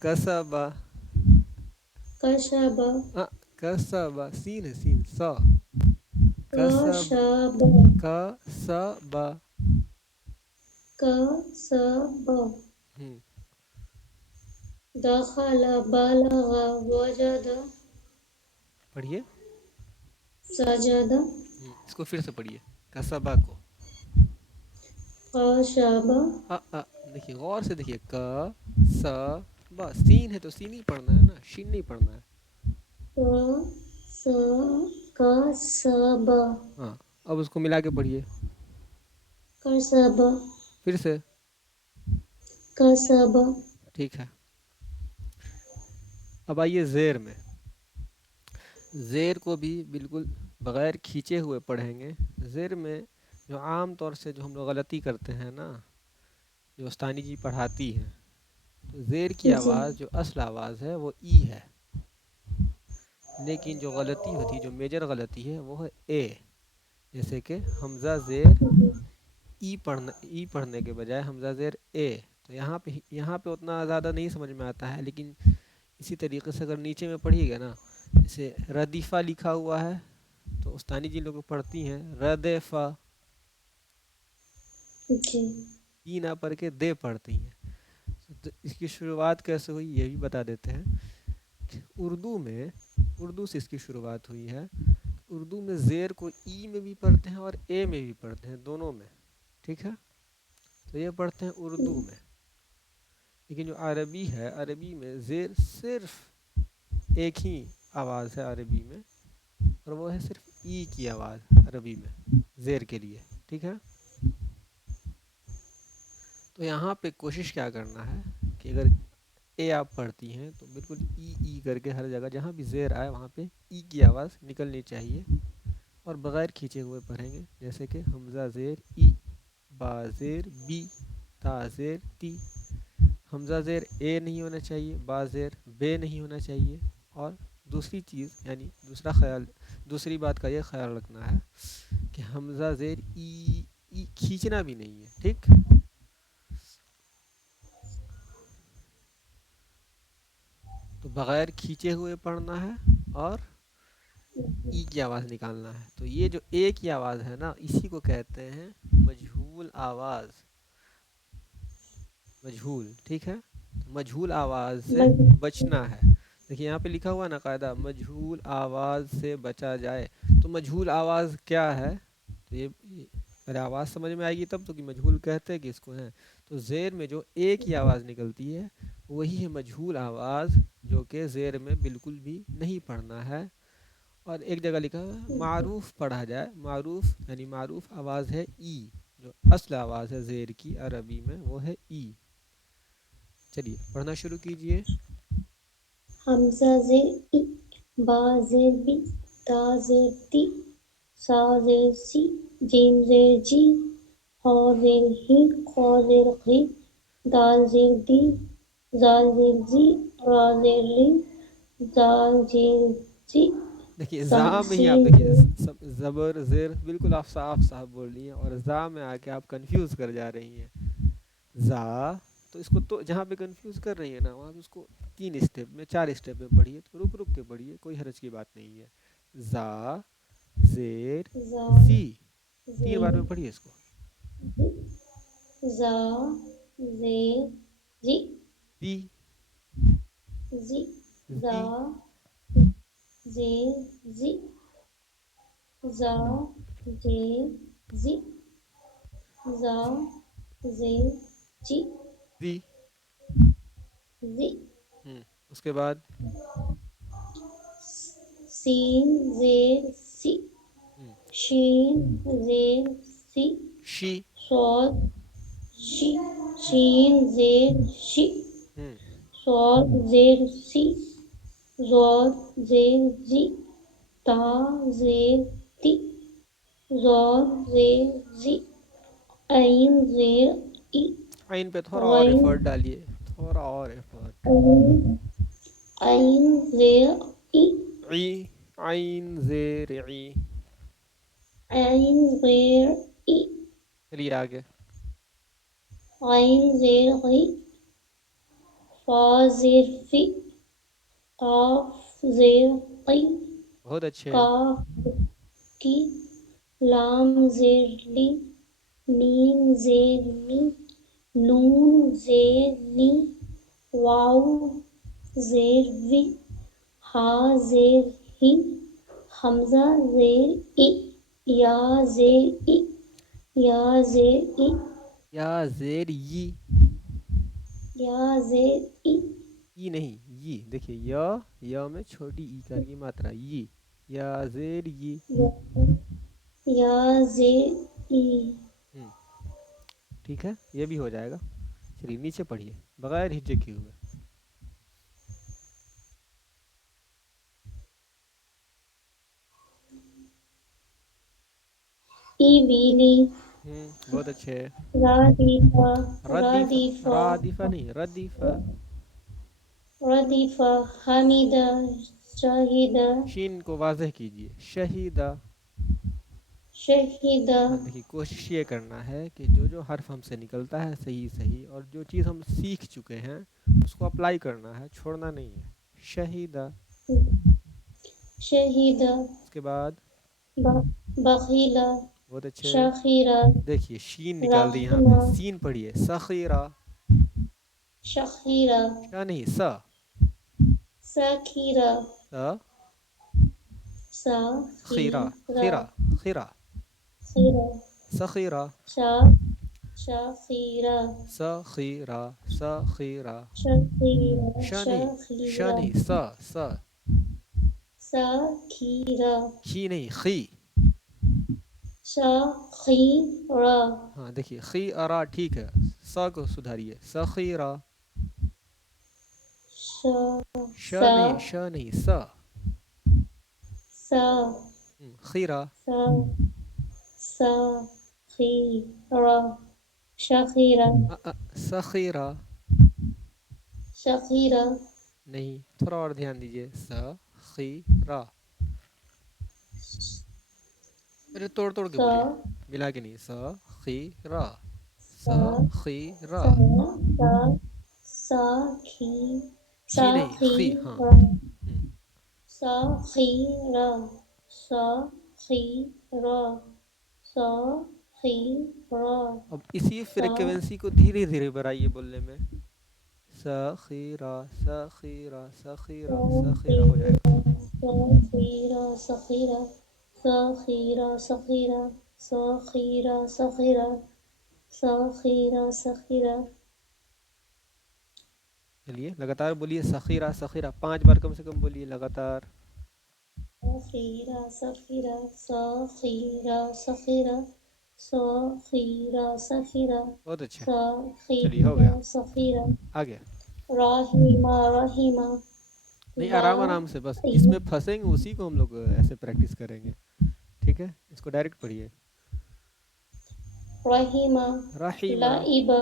کسبہ. کشبا. کسبہ سین ہے، سین سا. کسب. کشبا. کسبہ. کسبا. ہوں. دخل. بالغ. وجد. پڑھیے. سجد. اس کو پھر سے پڑھیے، کسبہ کو. قشبا. دیکھیے غور سے دیکھیے. ک س ب. سین ہے تو سین ہی پڑھنا ہے نا، شین نہیں پڑھنا ہے. کسبا. ہاں اب اس کو ملا کے پڑھیے. کسبا. پھر سے. کسبا. ٹھیک ہے. اب آئیے زیر میں. زیر کو بھی بالکل بغیر کھینچے ہوئے پڑھیں گے. زیر میں جو عام طور سے جو ہم لوگ غلطی کرتے ہیں نا، جو استانی جی پڑھاتی ہیں، تو زیر کی جی آواز جو اصل آواز ہے وہ ای ہے، لیکن جو غلطی ہوتی ہے، جو میجر غلطی ہے، وہ ہے اے. جیسے کہ حمزہ زیر ای پڑھنے کے بجائے حمزہ زیر اے. تو یہاں پہ اتنا زیادہ نہیں سمجھ میں آتا ہے، لیکن اسی طریقے سے اگر نیچے میں پڑھیے گا نا، جیسے ردیفہ لکھا ہوا ہے تو استانی جی لوگ پڑھتی ہیں ردیفہ، جی ای نہ پڑھ کے دے پڑھتی ہیں. تو اس کی شروعات کیسے ہوئی یہ بھی بتا دیتے ہیں. اردو سے اس کی شروعات ہوئی ہے. اردو میں زیر کو ای میں بھی پڑھتے ہیں اور اے میں بھی پڑھتے ہیں، دونوں میں. ٹھیک ہے، تو یہ پڑھتے ہیں اردو میں. لیکن جو عربی ہے، عربی میں زیر صرف ایک ہی آواز ہے عربی میں، اور وہ ہے صرف ای کی آواز عربی میں زیر کے لیے. ٹھیک ہے، تو یہاں پہ کوشش کیا کرنا ہے کہ اگر اے آپ پڑھتی ہیں تو بالکل ای کر کے ہر جگہ جہاں بھی زیر آئے وہاں پہ ای کی آواز نکلنی چاہیے، اور بغیر کھینچے ہوئے پڑھیں گے. جیسے کہ حمزہ زیر ای، با زیر بی، تا زیر تی. حمزہ زیر اے نہیں ہونا چاہیے، با زیر بے نہیں ہونا چاہیے. اور دوسری چیز یعنی دوسری بات کا یہ خیال رکھنا ہے کہ حمزہ زیر ای کھینچنا بھی نہیں ہے. ٹھیک، تو بغیر کھینچے ہوئے پڑھنا ہے اور ای کی آواز نکالنا ہے. تو یہ جو اے کی آواز ہے نا، اسی کو کہتے ہیں مجہول آواز. مجہول، ٹھیک ہے، مجہول آواز سے بچنا ہے. دیکھیے یہاں پہ لکھا ہوا نا قاعدہ، مجہول آواز سے بچا جائے. تو مجہول آواز کیا ہے؟ تو یہ پہلے آواز سمجھ میں آئے گی تب تو کہ مجہول کہتے کس کو ہیں. تو زیر میں جو اے کی آواز نکلتی ہے وہی ہے مجہول آواز، جو کہ زیر میں بالکل بھی نہیں پڑھنا ہے. اور ایک جگہ لکھا ہے معروف پڑھا جائے. معروف یعنی معروف آواز ہے ای، جو اصل آواز ہے زیر کی عربی میں وہ ہے ای. چلیے پڑھنا شروع کیجئے. حمزہ زیر ای، با زیر بی، تا زیر تی، سا زیر سی، جیم زیر جی، ہا زیر ہی، خا زیر خی، دال زیر دی، زال زیر زی، را زیر لی، زال زیر زی، دیکھیے زا میں ہی آپ سین دیکھیے زیر زبر زیر بالکل آپ صاف صاف بول رہی ہیں، اور زا میں آ کے آپ کنفیوز کر جا رہی ہیں. زا تو اس کو تو جہاں پہ کنفیوز کر رہی ہے نا، وہاں پہ اس کو 3 اسٹیپ میں 4 اسٹیپ میں پڑھیے، تو رک رک کے پڑھیے، کوئی حرج کی بات نہیں ہے. زا زیر زا زی، 3 بار زیر میں پڑھیے اس کو. زی، زا زیر جی، تی زی، زا زی زیر زی، زا زیر زی، زا زیر جی، زی. زی، اس کے بعد سین زیر سی، شین زیر سی، شی. صاد شی، شین زیر شی، صاد زیر سی، ضاد زیر زی، تا زیر تی، ضاد زیر زی، عین زیر ای، عین پہ تھوڑا اور غین ایفرٹ ڈالیے، تھوڑا اور ایفرٹ. عین، عین زیر ای، عی، عین زیر عی. عین زیر ای، چلیے آگے. غین زیر غی، فا زیر فی، قاف زیر قی، بہت اچھے. کاف کی، لام زیر لی، میم زیر می، نون زیر نی، واو زیر وی، ہا زیر ہی، حمزہ زیر ای، یا زیر ای، یا زیر ای، یا زیر ی. یا زیر ای، ای نہیں ی. دیکھیے یا میں چھوٹی ای کر کی ماترا ی. یا زیر ی. یا زیر ای. ٹھیک ہے، یہ بھی ہو جائے گا. چلیے نیچے پڑھیے بغیر ہجے کیے ہوئے. ایبلی بہت اچھے. رادیفہ ردیفہ. رادیفہ رادیفہ نہیں ردیفہ. ردیفہ حمیدہ شاہدہ شین کو واضح کیجئے. شہیدہ. شہیدہ ہاں دیکھیے کوشش یہ کرنا ہے کہ جو حرف ہم سے نکلتا ہے صحیح صحیح اور جو چیز ہم سیکھ چکے ہیں اس کو اپلائی کرنا ہے, چھوڑنا نہیں ہے. شہیدہ. شہیدہ اس کے بعد بخیلہ بہت اچھے. شاخیرہ دیکھیے شین نکال دی یہاں پہ, رحیمہ سین پڑھیے. سخیرہ. شخیرہ کیا نہیں س. ساکھیرہ س خیرہ. ساخیرہ خیرہ. خیرہ. خیرہ سخیرہ. شاخیرہ سخیرہ. سخیرہ. شخیرہ ش نہیں. ش شخیرہ نہیں. س. س. ساکھیرہ کھی نہیں خی. شاخیرہ ہاں دیکھیے خی ارا ٹھیک ہے, س کو سدھاریے. سخیرہ. ش نہیں. ش نہیں. س. سا خیرہ. سا ساخیرہ شخیرہ سخیرہ. شخیرہ نہیں, تھوڑا اور دھیان دیجیے. سخیرہ. میرے توڑ توڑ کے سا بولیے, ملا کے نہیں. سخیرہ. سا سخیرہ. سا سا ساکھی کھی نہیں خی. ہاں. ساخیرہ ساخیرہ ساخیرہ ساخیرہ اب اسی سا فریکوینسی کو دھیرے دھیرے بڑھائیے بولنے میں. سخیرہ. سخیرہ. سخیرہ. سخیرہ ہو جائے گا. سخیرہ سخیرہ سخیرہ سخیرہ سخیرہ سخیرہ سخیرہ سخیرہ چلیے لگاتار بولیے. سخیرہ. سخیرہ 5 بار کم سے کم بولیے لگاتار. سخیرہ سخیرہ سخیرہ سخیرہ سخیرہ سخیرہ بہت اچھا. چلیے ہو گیا. سخیرہ سخیرہ آگے. رحیمہ رحیمہ نہیں لا آرام آرام سے, بس جس میں پھنسیں گے اسی کو ہم لوگ ایسے پریکٹس کریں گے. ٹھیک ہے, اس کو ڈائریکٹ پڑھیے. رحیمہ رحیمہ. لائبہ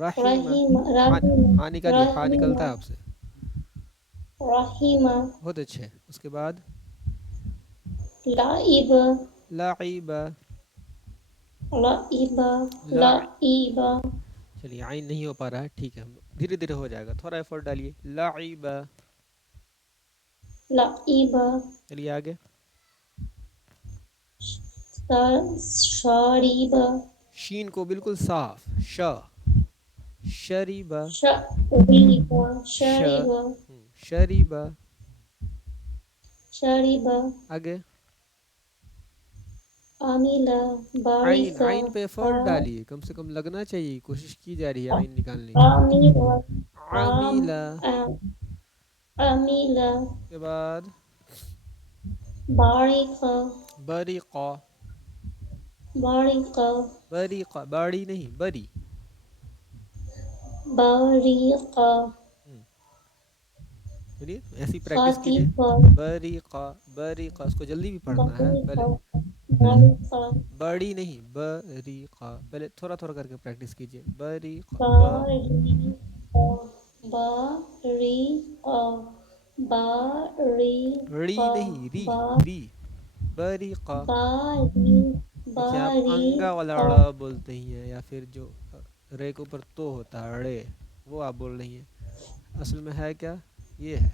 رحیمہ. رحیمہ ہاں نکالیے, ہاں نکلتا رحیمہ ہے آپ سے. رحیمہ بہت اچھے. اس کے بعد لائبہ لعیبہ. لعیبہ لا. لعیبہ چلیے عین نہیں ہو پا رہا ہے, ٹھیک ہے, دھیرے دھیرے ہو جائے گا, تھوڑا ایفرٹ ڈالیے. لعیبہ. لعیبہ چلیے آگے. شاریبہ شین کو بالکل صاف. ش. شریبہ. شریبہ ش. شریبہ شریبہ. شریبہ آگے. عاملہ عین. باعثہ عین پہ ایفرٹ ڈالیے, کم سے کم لگنا چاہیے, کوشش کی جا رہی ہے عین نکالنے کی. عاملہ عمیلہ. عاملہ کے بعد باعثہ بریقہ. باعثہ بریقہ. باڑی نہیں بری. باریقہ چلیے ایسی پریکٹس کیجیے. خاطفہ بریقہ. بریقہ. اس کو جلدی بھی پڑھنا ہے, باریقہ پہلے باریقہ بڑی نہیں بریقہ, پہلے تھوڑا تھوڑا کر کے پریکٹس کیجیے. بریقہ. باریقہ باریقہ ری باریقہ نہیں ری. ری. بریقہ. دیکھیے آپ انگا والا باریقہ ڑ بولتے ہی ہیں, یا پھر جو رے کے اوپر تو ہوتا ہے ڑے, وہ آپ بول رہی ہیں. اصل میں ہے کیا, یہ ہے,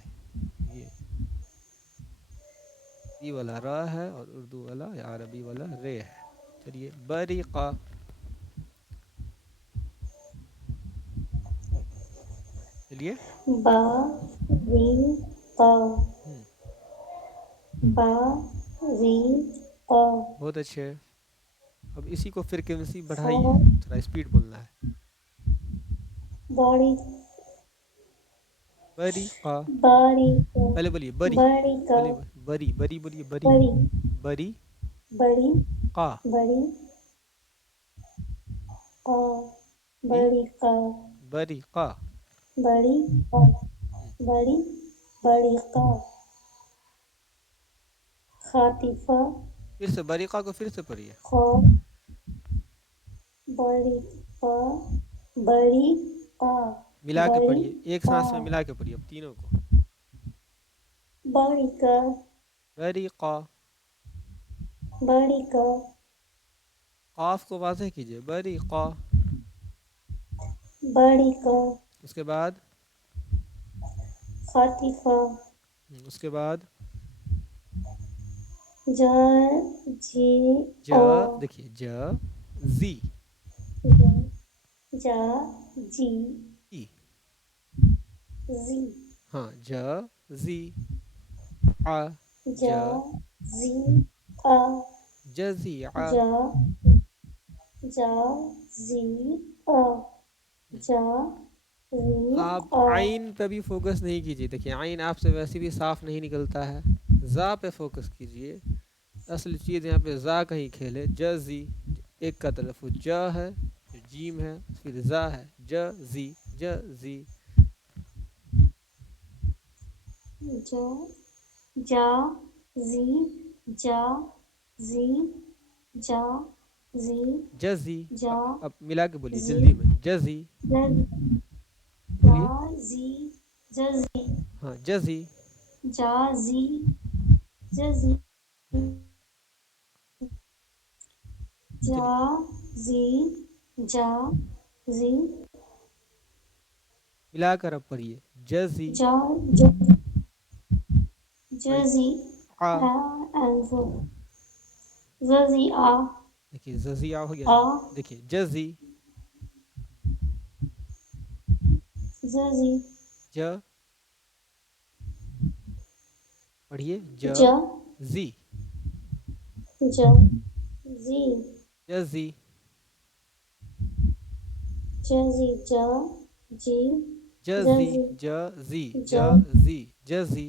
یہ والا را ہے اور اردو والا یا عربی والا رے ہے. چلیے بریقہ. چلیے. باریقہ باریقہ بہت اچھے. اب اسی کو فریکوینسی بڑھائیے, صاد تھوڑا اسپیڈ بولنا ہے. باریک بریقہ. باریقہ پہلے بولیے بری. باریقہ پہلے بری. بری بولیے. بری. بڑی بری بڑی قا. بڑی قا بری. باریقہ بریقہ. بڑی قا بڑی باریقہ خاطفہ پھر سے بریقہ کو پھر سے پڑھیے. خا بڑی قا بڑی قا ملا کے بڑی پڑھیے, ایک قا سانس میں ملا کے پڑھیے اب تینوں کو. بڑی قا بریقہ. بڑی قا قاف کو واضح کیجیے, بریقہ. بڑی قا اس کے بعد خاطفہ اس کے بعد جا جی ج, او دیکھیے ج زی جا جی ای. زی ہاں ج زی ع ج جا زی آ جزیع. جا جا زی آ جا زی آپ آ عین پہ بھی فوکس نہیں کیجیے. دیکھیے عین آپ سے ویسے بھی صاف نہیں نکلتا ہے, ذا پہ فوکس کیجیے. اصل چیز یہاں پہ ذا کہیں کھیلے. جزی ایک کا تلفظ ج ہے, جیم ہے, پھر ذا ہے, جزی جزی. جا جا زی جا زی جا زی جزی. جا اب ملا کے بولیے زی جلدی میں, جزی. جا بولیے. زی جزی ہاں جزی. جا زی جزی جا چلیے زی جا زی ملا کر اب پڑھیے, جزی. جا پڑھیے جزی آ. ززی آ دیکھیے ززیہ ہو گیا آ نا. دیکھیے جزی ززی ج. پڑھیے ج جا زی جا زی جزی جزی جا جی جزی ززی ج زی ج جا زی جزی.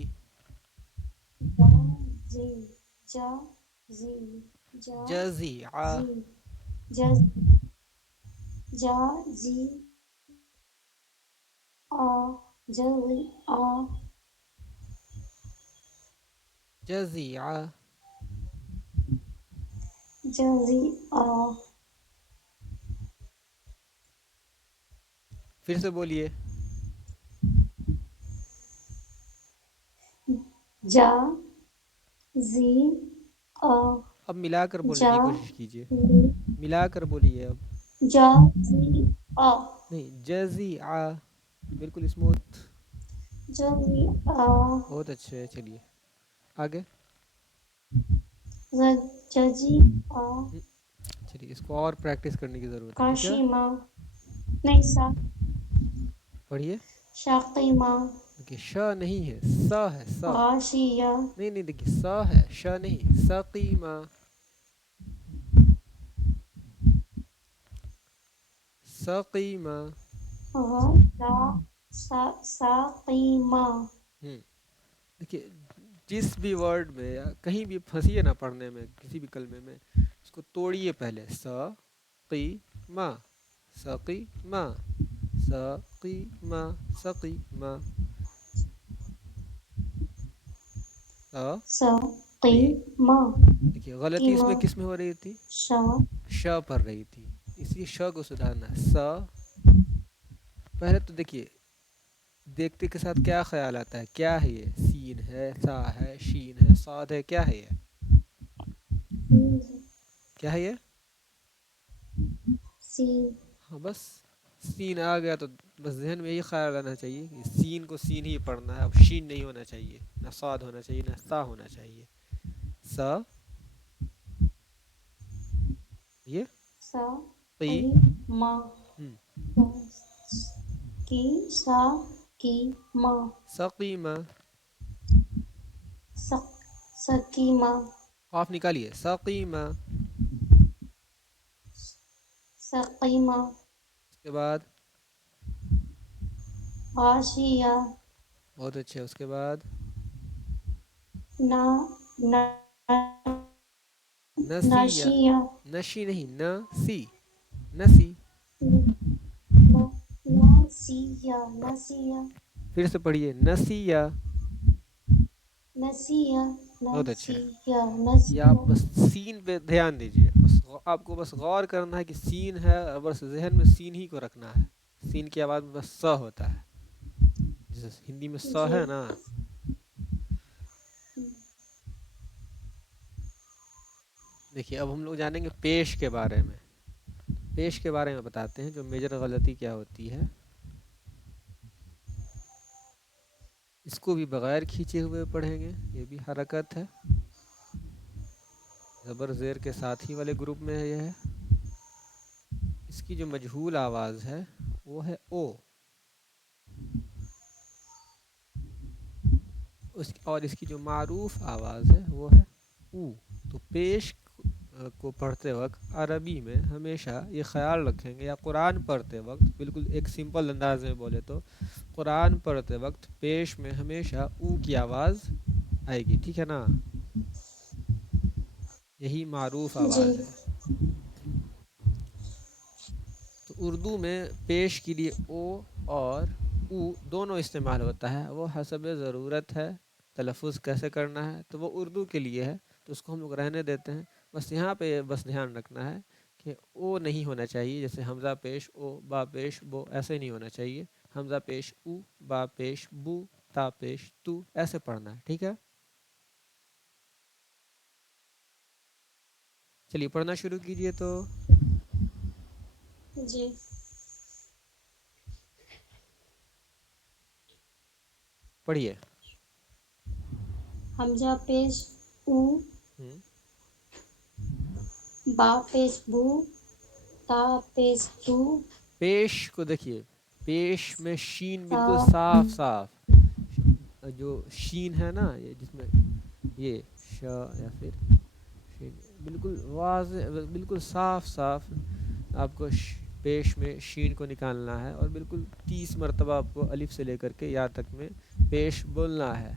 جا زی جا زی جا جزیعہ. زی جا جا زی آ جزی آ جزیعہ. جزی آ پھر سے بولیے. جا زی آ اب ملا کر بولنے جا کی کوشش کیجیے, زی ملا کر بولیے اب. جا زی آ نہیں جزیعہ, بالکل اسموتھ. جزی آ بہت اچھے ہے. چلیے آگے. ججی آ چلیے اس کو اور پریکٹس کرنے کی ضرورت ہے, ٹھیک ہے. کاشیما نہیں سا پڑھیے. شاقیمہ دیکھیے ش نہیں ہے, س ہے س. غاشیہ نہیں نہیں دیکھیے س ہے, ش نہیں. سقیمہ سقیمہ. ساقیمہ. دیکھیے جس بھی ورڈ میں یا کہیں بھی پھنسیے نہ پڑھنے میں, کسی بھی کلمے میں, اس کو توڑیے پہلے. سقیمہ سقیمہ سقیمہ سقیمہ. سقیمہ دیکھیے غلطی اس قیمہ میں کس میں ہو رہی تھی, شا ش پڑھ رہی تھی. اسی ش کو سدھارنا ہے. س پہلے تو دیکھیے دیکھتے کے ساتھ کیا خیال آتا ہے, کیا ہے یہ, سین ہے, سا ہے, شین ہے, صاد ہے, کیا ہے یہ, کیا ہے یہ. سین ہاں بس سین آ گیا تو بس ذہن میں یہی خیال رہنا چاہیے کہ سین کو سین ہی پڑھنا ہے. اب شین نہیں ہونا چاہیے, نہ صاد ہونا چاہیے, نہ سا ہونا چاہیے. س یہ قی سقیمہ کی سا کی ماں سقیمہ. سقیمہ قاف نکالیے. سقیمہ. سقیمہ. اس کے بعد غاشیہ. بہت اچھا. اس کے بعد نہ نہ نسیہ. نشیہ نشی نہیں, نسی نسی. نسیہ نسیہ پھر سے پڑھیے. نسیہ نسیہ بہت اچھے. نسیہ یہ آپ نسیہ بس سین پہ دھیان دیجیے، بس آپ کو بس غور کرنا ہے کہ سین ہے، اور بس ذہن میں سین ہی کو رکھنا ہے. سین کی آواز میں بس س ہوتا ہے، جیسے ہندی میں س جی ہے نا. دیکھیے اب ہم لوگ جانیں گے پیش کے بارے میں. پیش کے بارے میں بتاتے ہیں جو میجر غلطی کیا ہوتی ہے. اس کو بھی بغیر کھینچے ہوئے پڑھیں گے، یہ بھی حرکت ہے. زبر زیر کے ساتھی والے گروپ میں ہے یہ ہے. اس کی جو مجہول آواز ہے وہ ہے او، اور اس کی جو معروف آواز ہے وہ ہے او. تو پیش کو پڑھتے وقت عربی میں ہمیشہ یہ خیال رکھیں گے، یا قرآن پڑھتے وقت بالکل ایک سمپل انداز میں بولے تو قرآن پڑھتے وقت پیش میں ہمیشہ او کی آواز آئے گی. ٹھیک ہے نا، یہی معروف جی آواز ہے. تو اردو میں پیش کے لیے او اور او دونوں استعمال ہوتا ہے، وہ حسب ضرورت ہے. تلفظ کیسے کرنا ہے تو وہ اردو کے لیے ہے، تو اس کو ہم لوگ رہنے دیتے ہیں. بس یہاں پہ بس دھیان رکھنا ہے کہ او نہیں ہونا چاہیے، جیسے حمزہ پیش او، با پیش بو، ایسے نہیں ہونا چاہیے. حمزہ پیش او، با پیش بو، تا پیش تو، ایسے پڑھنا ہے. ٹھیک ہے، چلیے پڑھنا شروع کیجئے. تو جی پڑھیے. حمزہ پیش او، ہوں با پیش بو، تا پیش تو، پیش کو دیکھیے، پیش میں شین تا بالکل صاف صاف، جو شین ہے نا یہ جس میں یہ ش یا پھر شین بالکل واضح، بالکل صاف صاف آپ کو پیش میں شین کو نکالنا ہے، اور بالکل 30 مرتبہ آپ کو الف سے لے کر کے یا تک میں پیش بولنا ہے.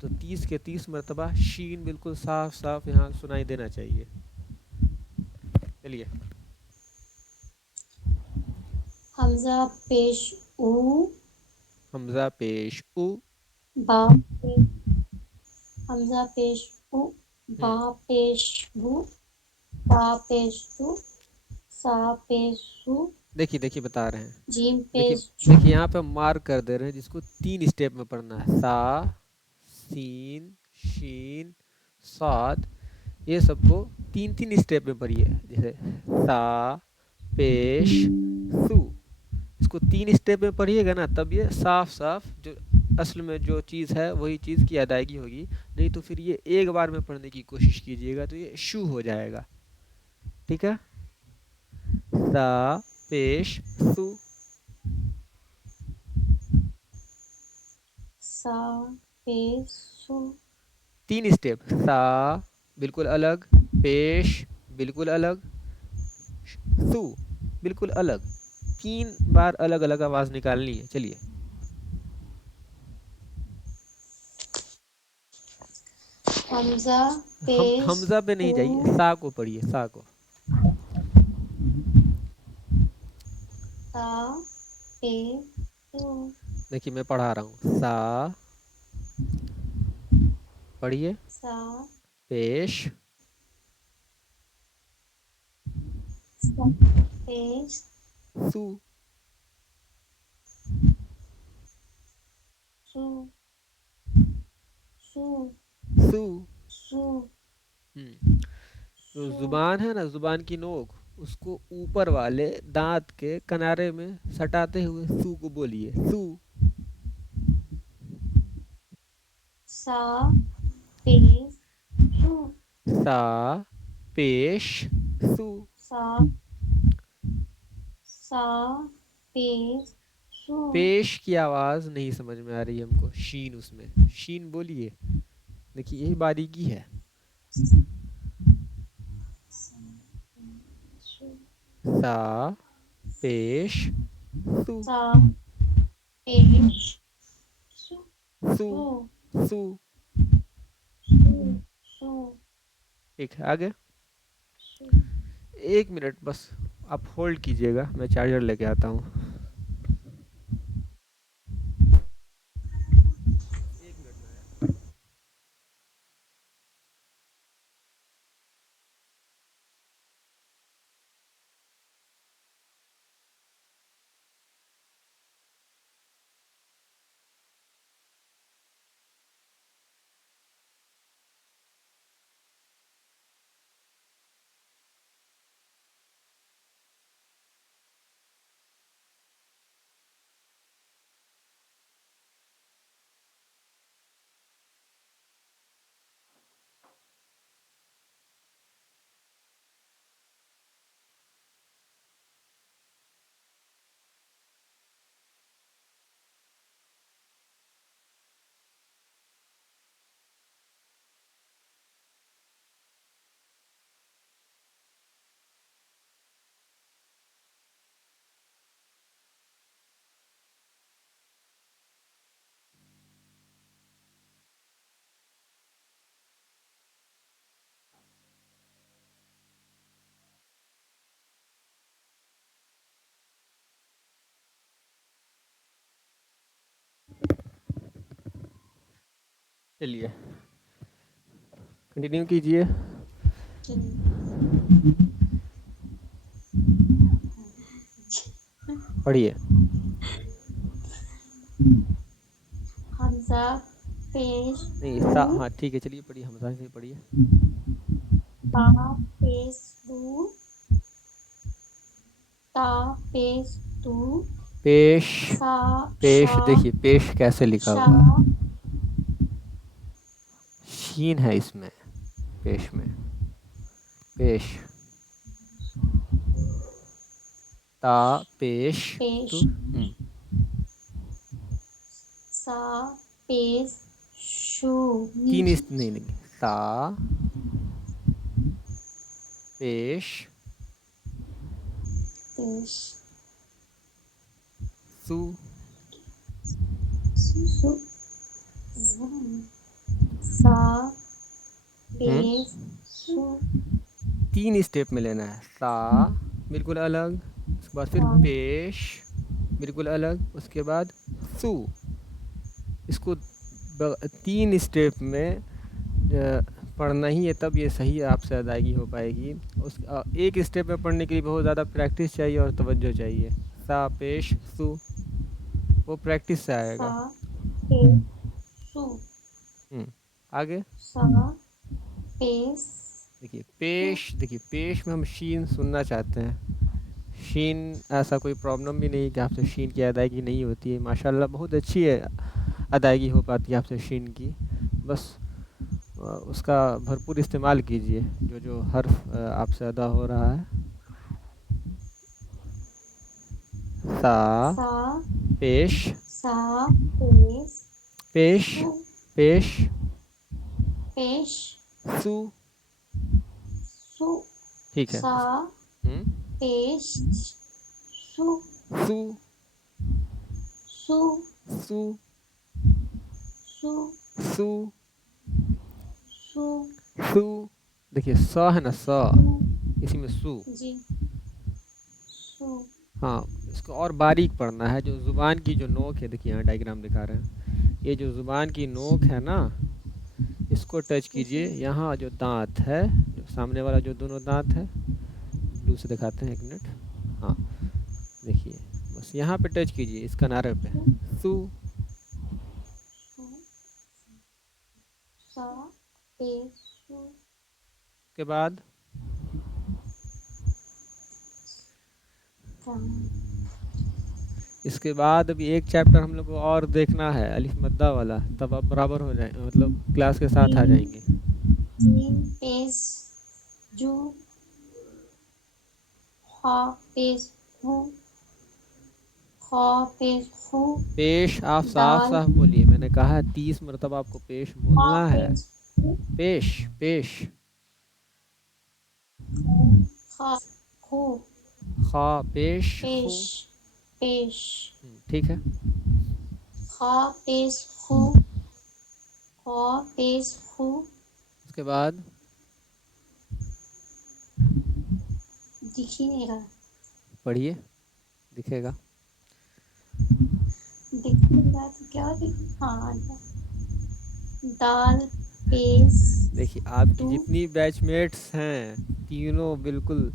تو 30 کے 30 مرتبہ شین بالکل صاف صاف یہاں سنائی دینا چاہیے. چلیے. حمزہ پیش او، حمزہ پیش او، با حمزہ پیش او، با پیش بو، تا پیش تو، سا پیش سو، دیکھیے بتا رہے ہیں. جیم دیکھیے پیش چو. یہاں پہ مارک کر دے رہے ہیں جس کو 3 اسٹیپ میں پڑھنا ہے. سا، سین، شین، صاد، یہ سب کو 3 اسٹیپ میں پڑھیے. جیسے سا پیش سو، اس کو 3 اسٹیپ میں پڑھیے گا نا، تب یہ صاف صاف جو اصل میں جو چیز ہے وہی چیز کی ادائیگی ہوگی. نہیں تو پھر یہ ایک بار میں پڑھنے کی کوشش کیجیے گا تو یہ شو ہو جائے گا. ٹھیک ہے، سا پیش سو. سا پیش سو. 3 اسٹیپ، سا بالکل الگ، پیش بالکل الگ، سو بالکل الگ. 3 بار الگ الگ آواز نکالنی ہے. چلیے. حمزہ ہم پیش حمزہ پہ نہیں او، جائیے، سا کو پڑھیے، سا کو. تا پیش تو. دیکھیے میں پڑھا رہا ہوں. سا پڑھیے، سا پیش پیش سو. سو سو سو. سو. جو سو زبان ہے نا، زبان کی نوک، اس کو اوپر والے دانت کے کنارے میں سٹاتے ہوئے سو کو بولیے. سو. سا پیش سو. سا پیش سو. سا سا پیش سو. پیش کی آواز نہیں سمجھ میں آ رہی ہم کو. شین، اس میں شین بولیے. دیکھیے یہی باریکی ہے. سا پیش سو. سا پیش سو. سو سو سو. سو سو. ٹھیک ہے، آگے. سو. 1 منٹ بس آپ ہولڈ کیجئے گا، میں چارجر لے کے آتا ہوں. 1 منٹ میں آیا. چلیے کنٹینیو کیجیے. پڑھیے. حمزہ پیش نہیں بو، ہاں ٹھیک ہے چلیے پڑھیے حمزہ سے پڑھیے. تا پیش بو، تا پیش تو، پیش سا پیش شا دیکھیے پیش کیسے لکھا شا، ہوا ہے. شین ہے اس میں پیش میں. پیش تا پیش پیش، تو سا پیش شو تین نیچے، نہیں نہیں تا پیش پیش سو سو، سا پیش سو، تین اسٹیپ میں لینا ہے. سا بالکل الگ، اس کے بعد پھر سا پیش بالکل الگ، اس کے بعد سو. اس کو تین اسٹیپ میں پڑھنا ہی ہے تب یہ صحیح آپ سے ادائیگی ہو پائے گی. اس ایک اسٹیپ میں پڑھنے کے لیے بہت زیادہ پریکٹس چاہیے اور توجہ چاہیے. سا پیش سو وہ پریکٹس سے آئے سا گا. پیش سو، آگے سا پیش، دیکھیے پیش میں ہم شین سننا چاہتے ہیں. شین ایسا کوئی پرابلم بھی نہیں کہ آپ سے شین کی ادائیگی نہیں ہوتی ہے. ماشاء اللہ بہت اچھی ہے ادائیگی ہو پاتی ہے آپ سے شین کی. بس اس کا بھرپور استعمال کیجیے جو جو حرف آپ سے ادا ہو رہا ہے. سا سا پیش سا پیش پیش سو، پیش پیش سو. سو، ٹھیک ہے. سا پیش سو، سو سو سو سو سو سو، سو. دیکھیے سا ہے نا سا، سو اسی میں سو. جی سو، ہاں اس کو اور باریک پڑھنا ہے. جو زبان کی جو نوک ہے دیکھیے یہاں ڈائیگرام دکھا رہے ہیں. یہ جو زبان کی نوک ہے نا اس کو ٹچ جی کیجئے. یہاں جو دانت ہے جو سامنے والا جو دونوں دانت ہے بلو سے دکھاتے ہیں ایک منٹ. ہاں دیکھیے بس یہاں پہ ٹچ کیجئے اس کنارے پہ. سو سو، سا پیش سو، کے بعد اس کے بعد ابھی ایک چیپٹر ہم لوگ کو اور دیکھنا ہے الف مدہ والا. تب آپ برابر ہو جائیں مطلب کلاس کے ساتھ آ جائیں گے. جیم پیش جو، خا پیش ہو، خا پیش ہو، پیش آپ صاف دال صاف بولیے. میں نے کہا 30 مرتبہ آپ کو پیش خا بولنا ہے. پیش ہو، پیش پیش خا ہو، خا پیش خو. پیش پیش، ٹھیک ہے. خا پیش خو، خا پیش خو، اس کے بعد دکھ ہی نہیں رہا. پڑھیے دکھے گا. دکھ نہیں رہا تو کیا دکھ. ہاں دال پیش دیکھیے آپ کی دو، جتنی بیچ میٹس ہیں تینوں بالکل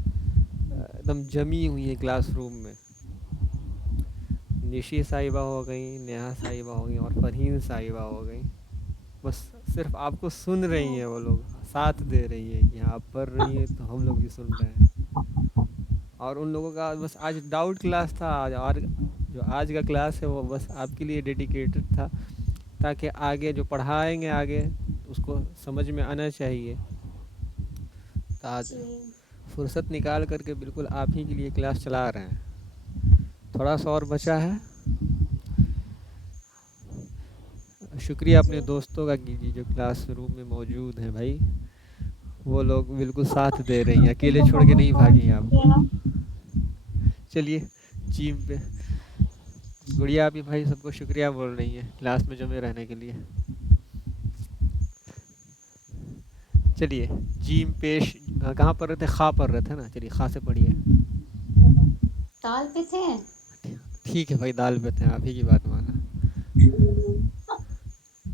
ایک دم جمی ہوئی ہیں کلاس روم میں. نشی صاحبہ ہو گئیں، نیہا صاحبہ ہو گئیں اور فرحین صاحبہ ہو گئیں. بس صرف آپ کو سن رہی ہیں. وہ لوگ ساتھ دے رہی ہیں کہ ہاں آپ پڑھ رہی ہیں تو ہم لوگ بھی سن رہے ہیں. اور ان لوگوں کا بس آج ڈاؤٹ کلاس تھا آج. اور جو آج کا کلاس ہے وہ بس آپ کے لیے ڈیڈیکیٹڈ تھا تاکہ آگے جو پڑھائیں گے آگے اس کو سمجھ میں آنا چاہیے. تو آج جی فرصت نکال کر کے بالکل آپ ہی کے لیے کلاس چلا رہے ہیں. تھوڑا سا اور بچا ہے. شکریہ اپنے جی دوستوں کا کیجیے جو کلاس روم میں موجود ہیں بھائی. وہ لوگ بالکل ساتھ دے رہی ہیں. تم اکیلے کو چھوڑ کے بہت نہیں کال بھاگی ہیں آپ کو. کیا. چلیے جیم پہ گڑیا بھی بھائی سب کو شکریہ بول رہی ہیں کلاس میں جمے رہنے کے لیے. چلیے جیم پیش کہاں پر رہے تھے. خواہ پر رہے تھے نا. چلیے خواہ سے پڑھیے. دال پہ تھے. ٹھیک ہے بھائی دال پہ تھے آپ ہی کی بات مانا.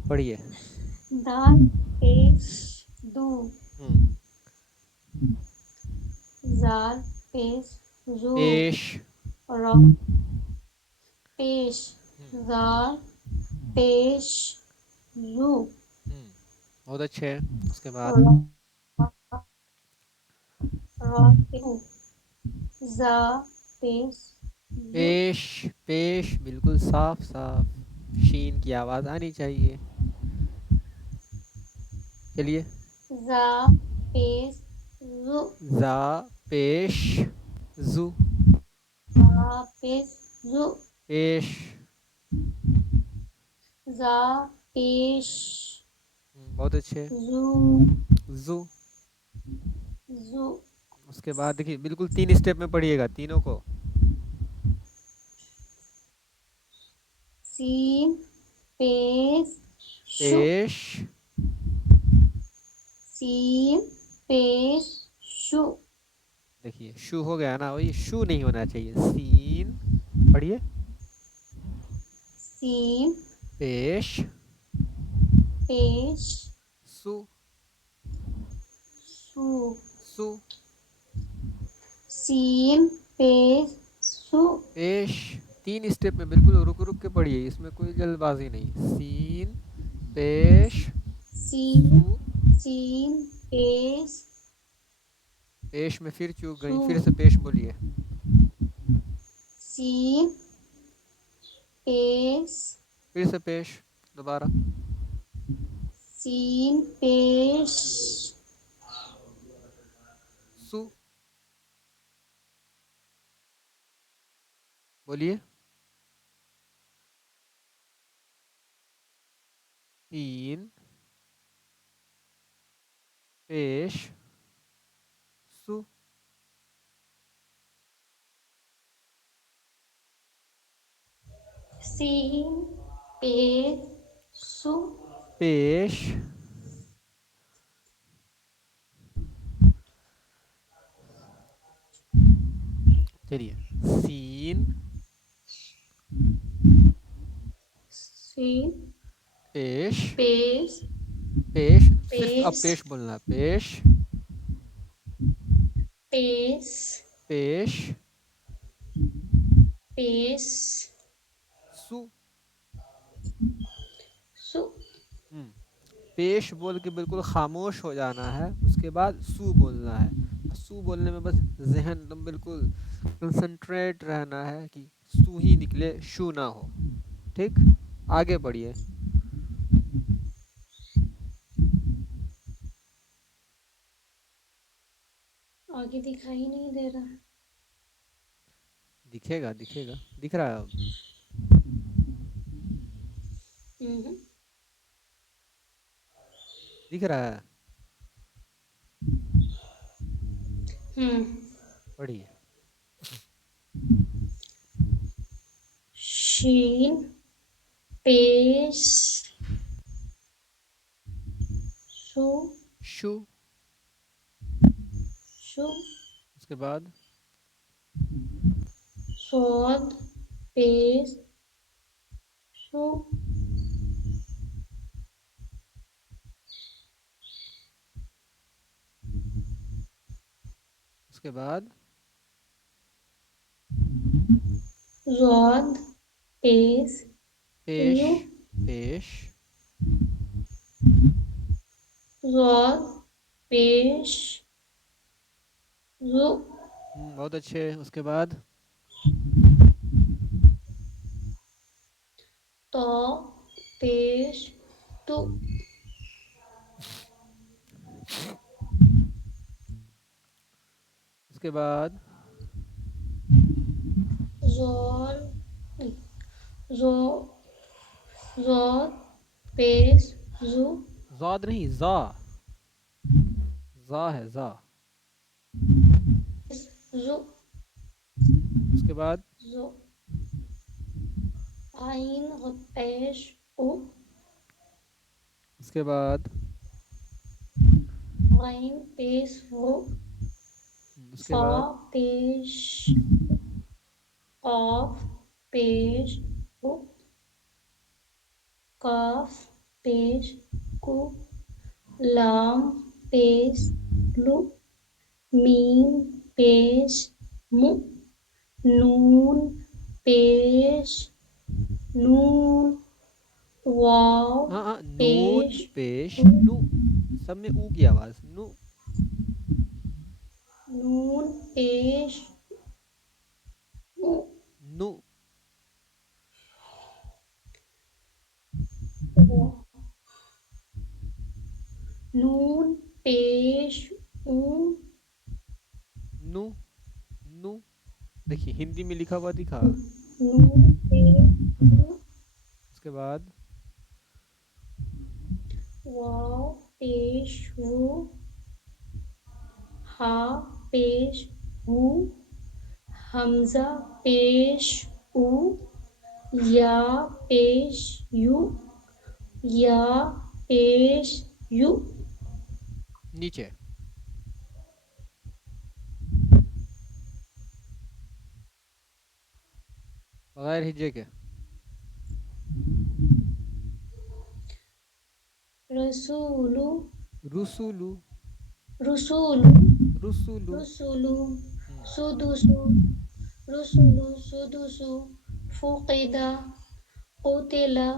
پڑھیے. دال پیش دو ہوں زال پیش زو پیش را پیش زال پیش زو بہت اچھے. اس کے بعد را زا پیش زو پیش پیش بالکل صاف صاف شین کی آواز آنی چاہیے. چلیے. زا پیش زو زا پیش زو زا پیش زو پیش زا پیش بہت اچھے. زو زو. زو اس کے بعد دیکھیے بالکل 3 اسٹیپ میں پڑھیے گا تینوں کو. سین پیش شو پیش سین پیش شو دیکھیے شو ہو گیا نا, وہی شو نہیں ہونا چاہیے. سین پڑھیے. سین پیش پیش سو سو سو سین پیش سو پیش 3 اسٹیپ میں بالکل رک رک کے پڑھیے, اس میں کوئی جلد بازی نہیں. سین پیش سین سو سین پیش پیش میں پھر چوک گئی, سو پھر سے پیش بولیے. سین پیش پھر سے پیش دوبارہ. سین پیش سو بولیے. سین پیش سو سین پیش سو پیش چلیے. سین سین پیش پیش پیش صرف اب پیش پیش بولنا ہے. پیش پیش پیش پیش سو سو پیش بول کے بالکل خاموش ہو جانا ہے. اس کے بعد سو بولنا ہے. سو بولنے میں بس ذہن تم بالکل کنسنٹریٹ رہنا ہے کہ سو ہی نکلے, شو نہ ہو. ٹھیک, آگے بڑھیے. آگے دکھائی نہیں دے رہا. دکھے گا دکھے گا, دکھ رہا ہے اب. دکھ رہا ہے. پڑھیے. شین پیش سو شو. شو اس کے بعد صاد پیش سو اس کے بعد ضاد پیش پیش یو پیش ضاد پیش زو بہت اچھے. اس کے بعد تو پیش تو اس کے بعد زال زو ضاد پیش زو ضاد نہیں, زا. زا ہے زا. زو اس کے بعد زو عین پیش او اس کے بعد غین پیش ہو اس کے فا بعد پیش قاف پیش ہو کاف پیش کو، لام پیش لو، میم پیش مو، نون پیش نون، واو ہاں ہاں، نون پیش پیش او، نو، سب میں او کی آواز، نو. نون پیش او، نو. نون پیش او، نو. نو. دیکھیے ہندی میں لکھا ہوا دکھا. نون پیش او، اس کے بعد واو پیش وو، ہا پیش ہو، حمزہ پیش او، یا پیش یو، یا پیش یو، نیچے بغیر ہجے کے. رسولو، رسولو. رسولو، رسولو. رسولو، ہم، سدسو، رسولو سدسو، فقدا، قتلا،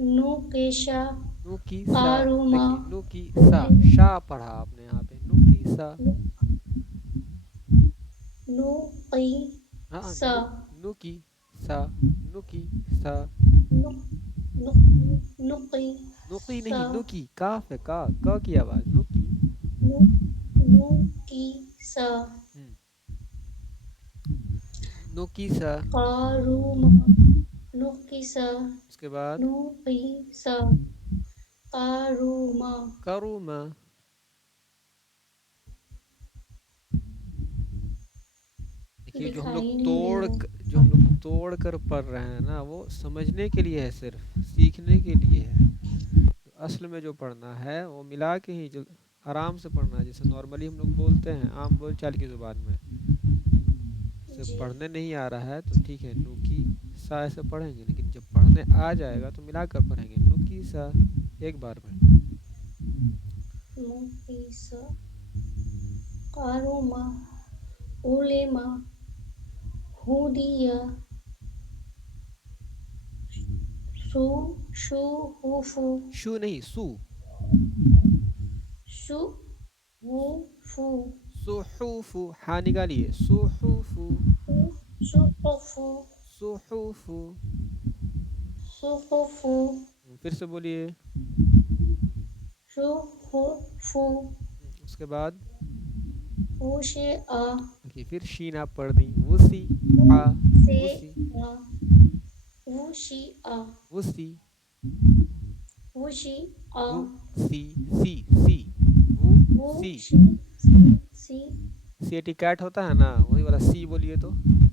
نوکشا، نو کی سا. قاروما، دیکھیے نو کی سا، شا پڑھا آپ نے یہاں پہ، نو کی سا. نقی ہاں، سا، نو کی سا، نو کی سا. نقی نقی سا، نہیں، نو کی، کاف ہے، کا کی آواز، نو کی. نوکی سا، ہم، نو کی سا. قاروما، نقی سا، اس کے بعد نقی سا، قاروما، کروما. دیکھیے جو ہم لوگ دکھائی نہیں دے رہا. جو ہم لوگ توڑ کر پڑھ رہے ہیں نا، وہ سمجھنے کے لیے ہے، صرف سیکھنے کے لیے ہے. اصل میں جو پڑھنا ہے وہ ملا کے ہی جو آرام سے پڑھنا ہے، جیسے نارملی ہم لوگ بولتے ہیں عام بول چال کی زبان میں. جیسے جی پڑھنے نہیں آ رہا ہے تو ٹھیک ہے، نو کی سا ایسے پڑھیں گے، لیکن جب پڑھنے آ جائے گا تو ملا کر پڑھیں گے، نو کی سا ایک بار میں. نقی سا، قاروما، علما، ہودیہ، سو، شو، ہوفو، شو نہیں، سو. شو، ہوفو، صحوف، ہاں نکالیے، صحوف. صحفو، صحوف. صحفو، پھر سے بولیے. صحفو، اس کے بعد وشع، دیکھیے پھر شین آپ پڑھ دیں، وسی آ، وسی، وسع، وشع، وسی، وشع، وہ سی، سی سی، وہ سی. وشع، سی، سی ٹی کیٹ ہوتا ہے نا، وہی والا سی بولیے تو،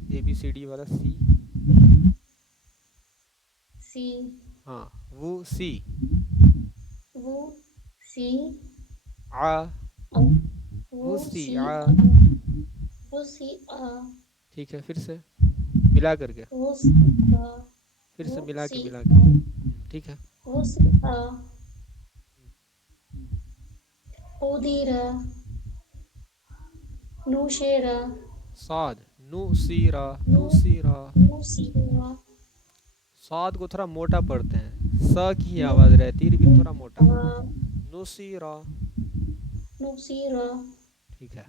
اے بی سی ڈی والا سی. سی، ہاں، وہ سی. وسی، آ، وسی وسیع، آ. وسیع، ٹھیک ہے، پھر سے ملا کر کے، وسع، پھر سے ملا کے وسیع، ملا کے. ٹھیک ہے. وسع، قدر، نشر، صاد، نو سیرا، نو سیرا. نصر، صاد کو تھوڑا موٹا پڑھتے ہیں، سا کی ہی آواز نقر، رہتی ہے لیکن تھوڑا موٹا. نو سیرا. نصیر، ٹھیک ہے،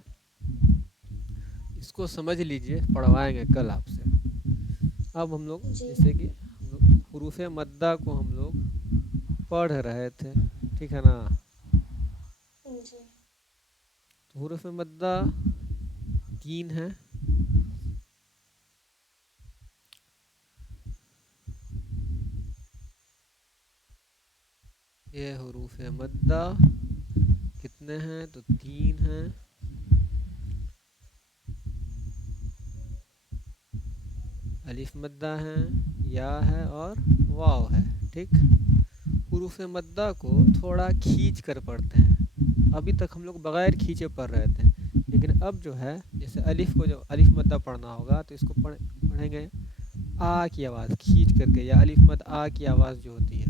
اس کو سمجھ لیجئے، پڑھوائیں گے کل آپ سے. اب ہم لوگ جی جیسے کہ ہم لوگ حروف مدہ کو ہم لوگ پڑھ رہے تھے، ٹھیک ہے نا. جی تو حروف مدہ 3 ہیں. یہ حروف مدہ کتنے ہیں تو 3 ہیں. الف مدہ ہیں، یا ہے اور واو ہے. ٹھیک، حروف مدہ کو تھوڑا کھینچ کر پڑھتے ہیں. ابھی تک ہم لوگ بغیر کھینچے پڑھ رہے تھے، لیکن اب جو ہے جیسے الف کو جو الف مدہ پڑھنا ہوگا تو اس کو پڑھیں گے آ کی آواز کھینچ کر کے، یا الف مد آ کی آواز جو ہوتی ہے.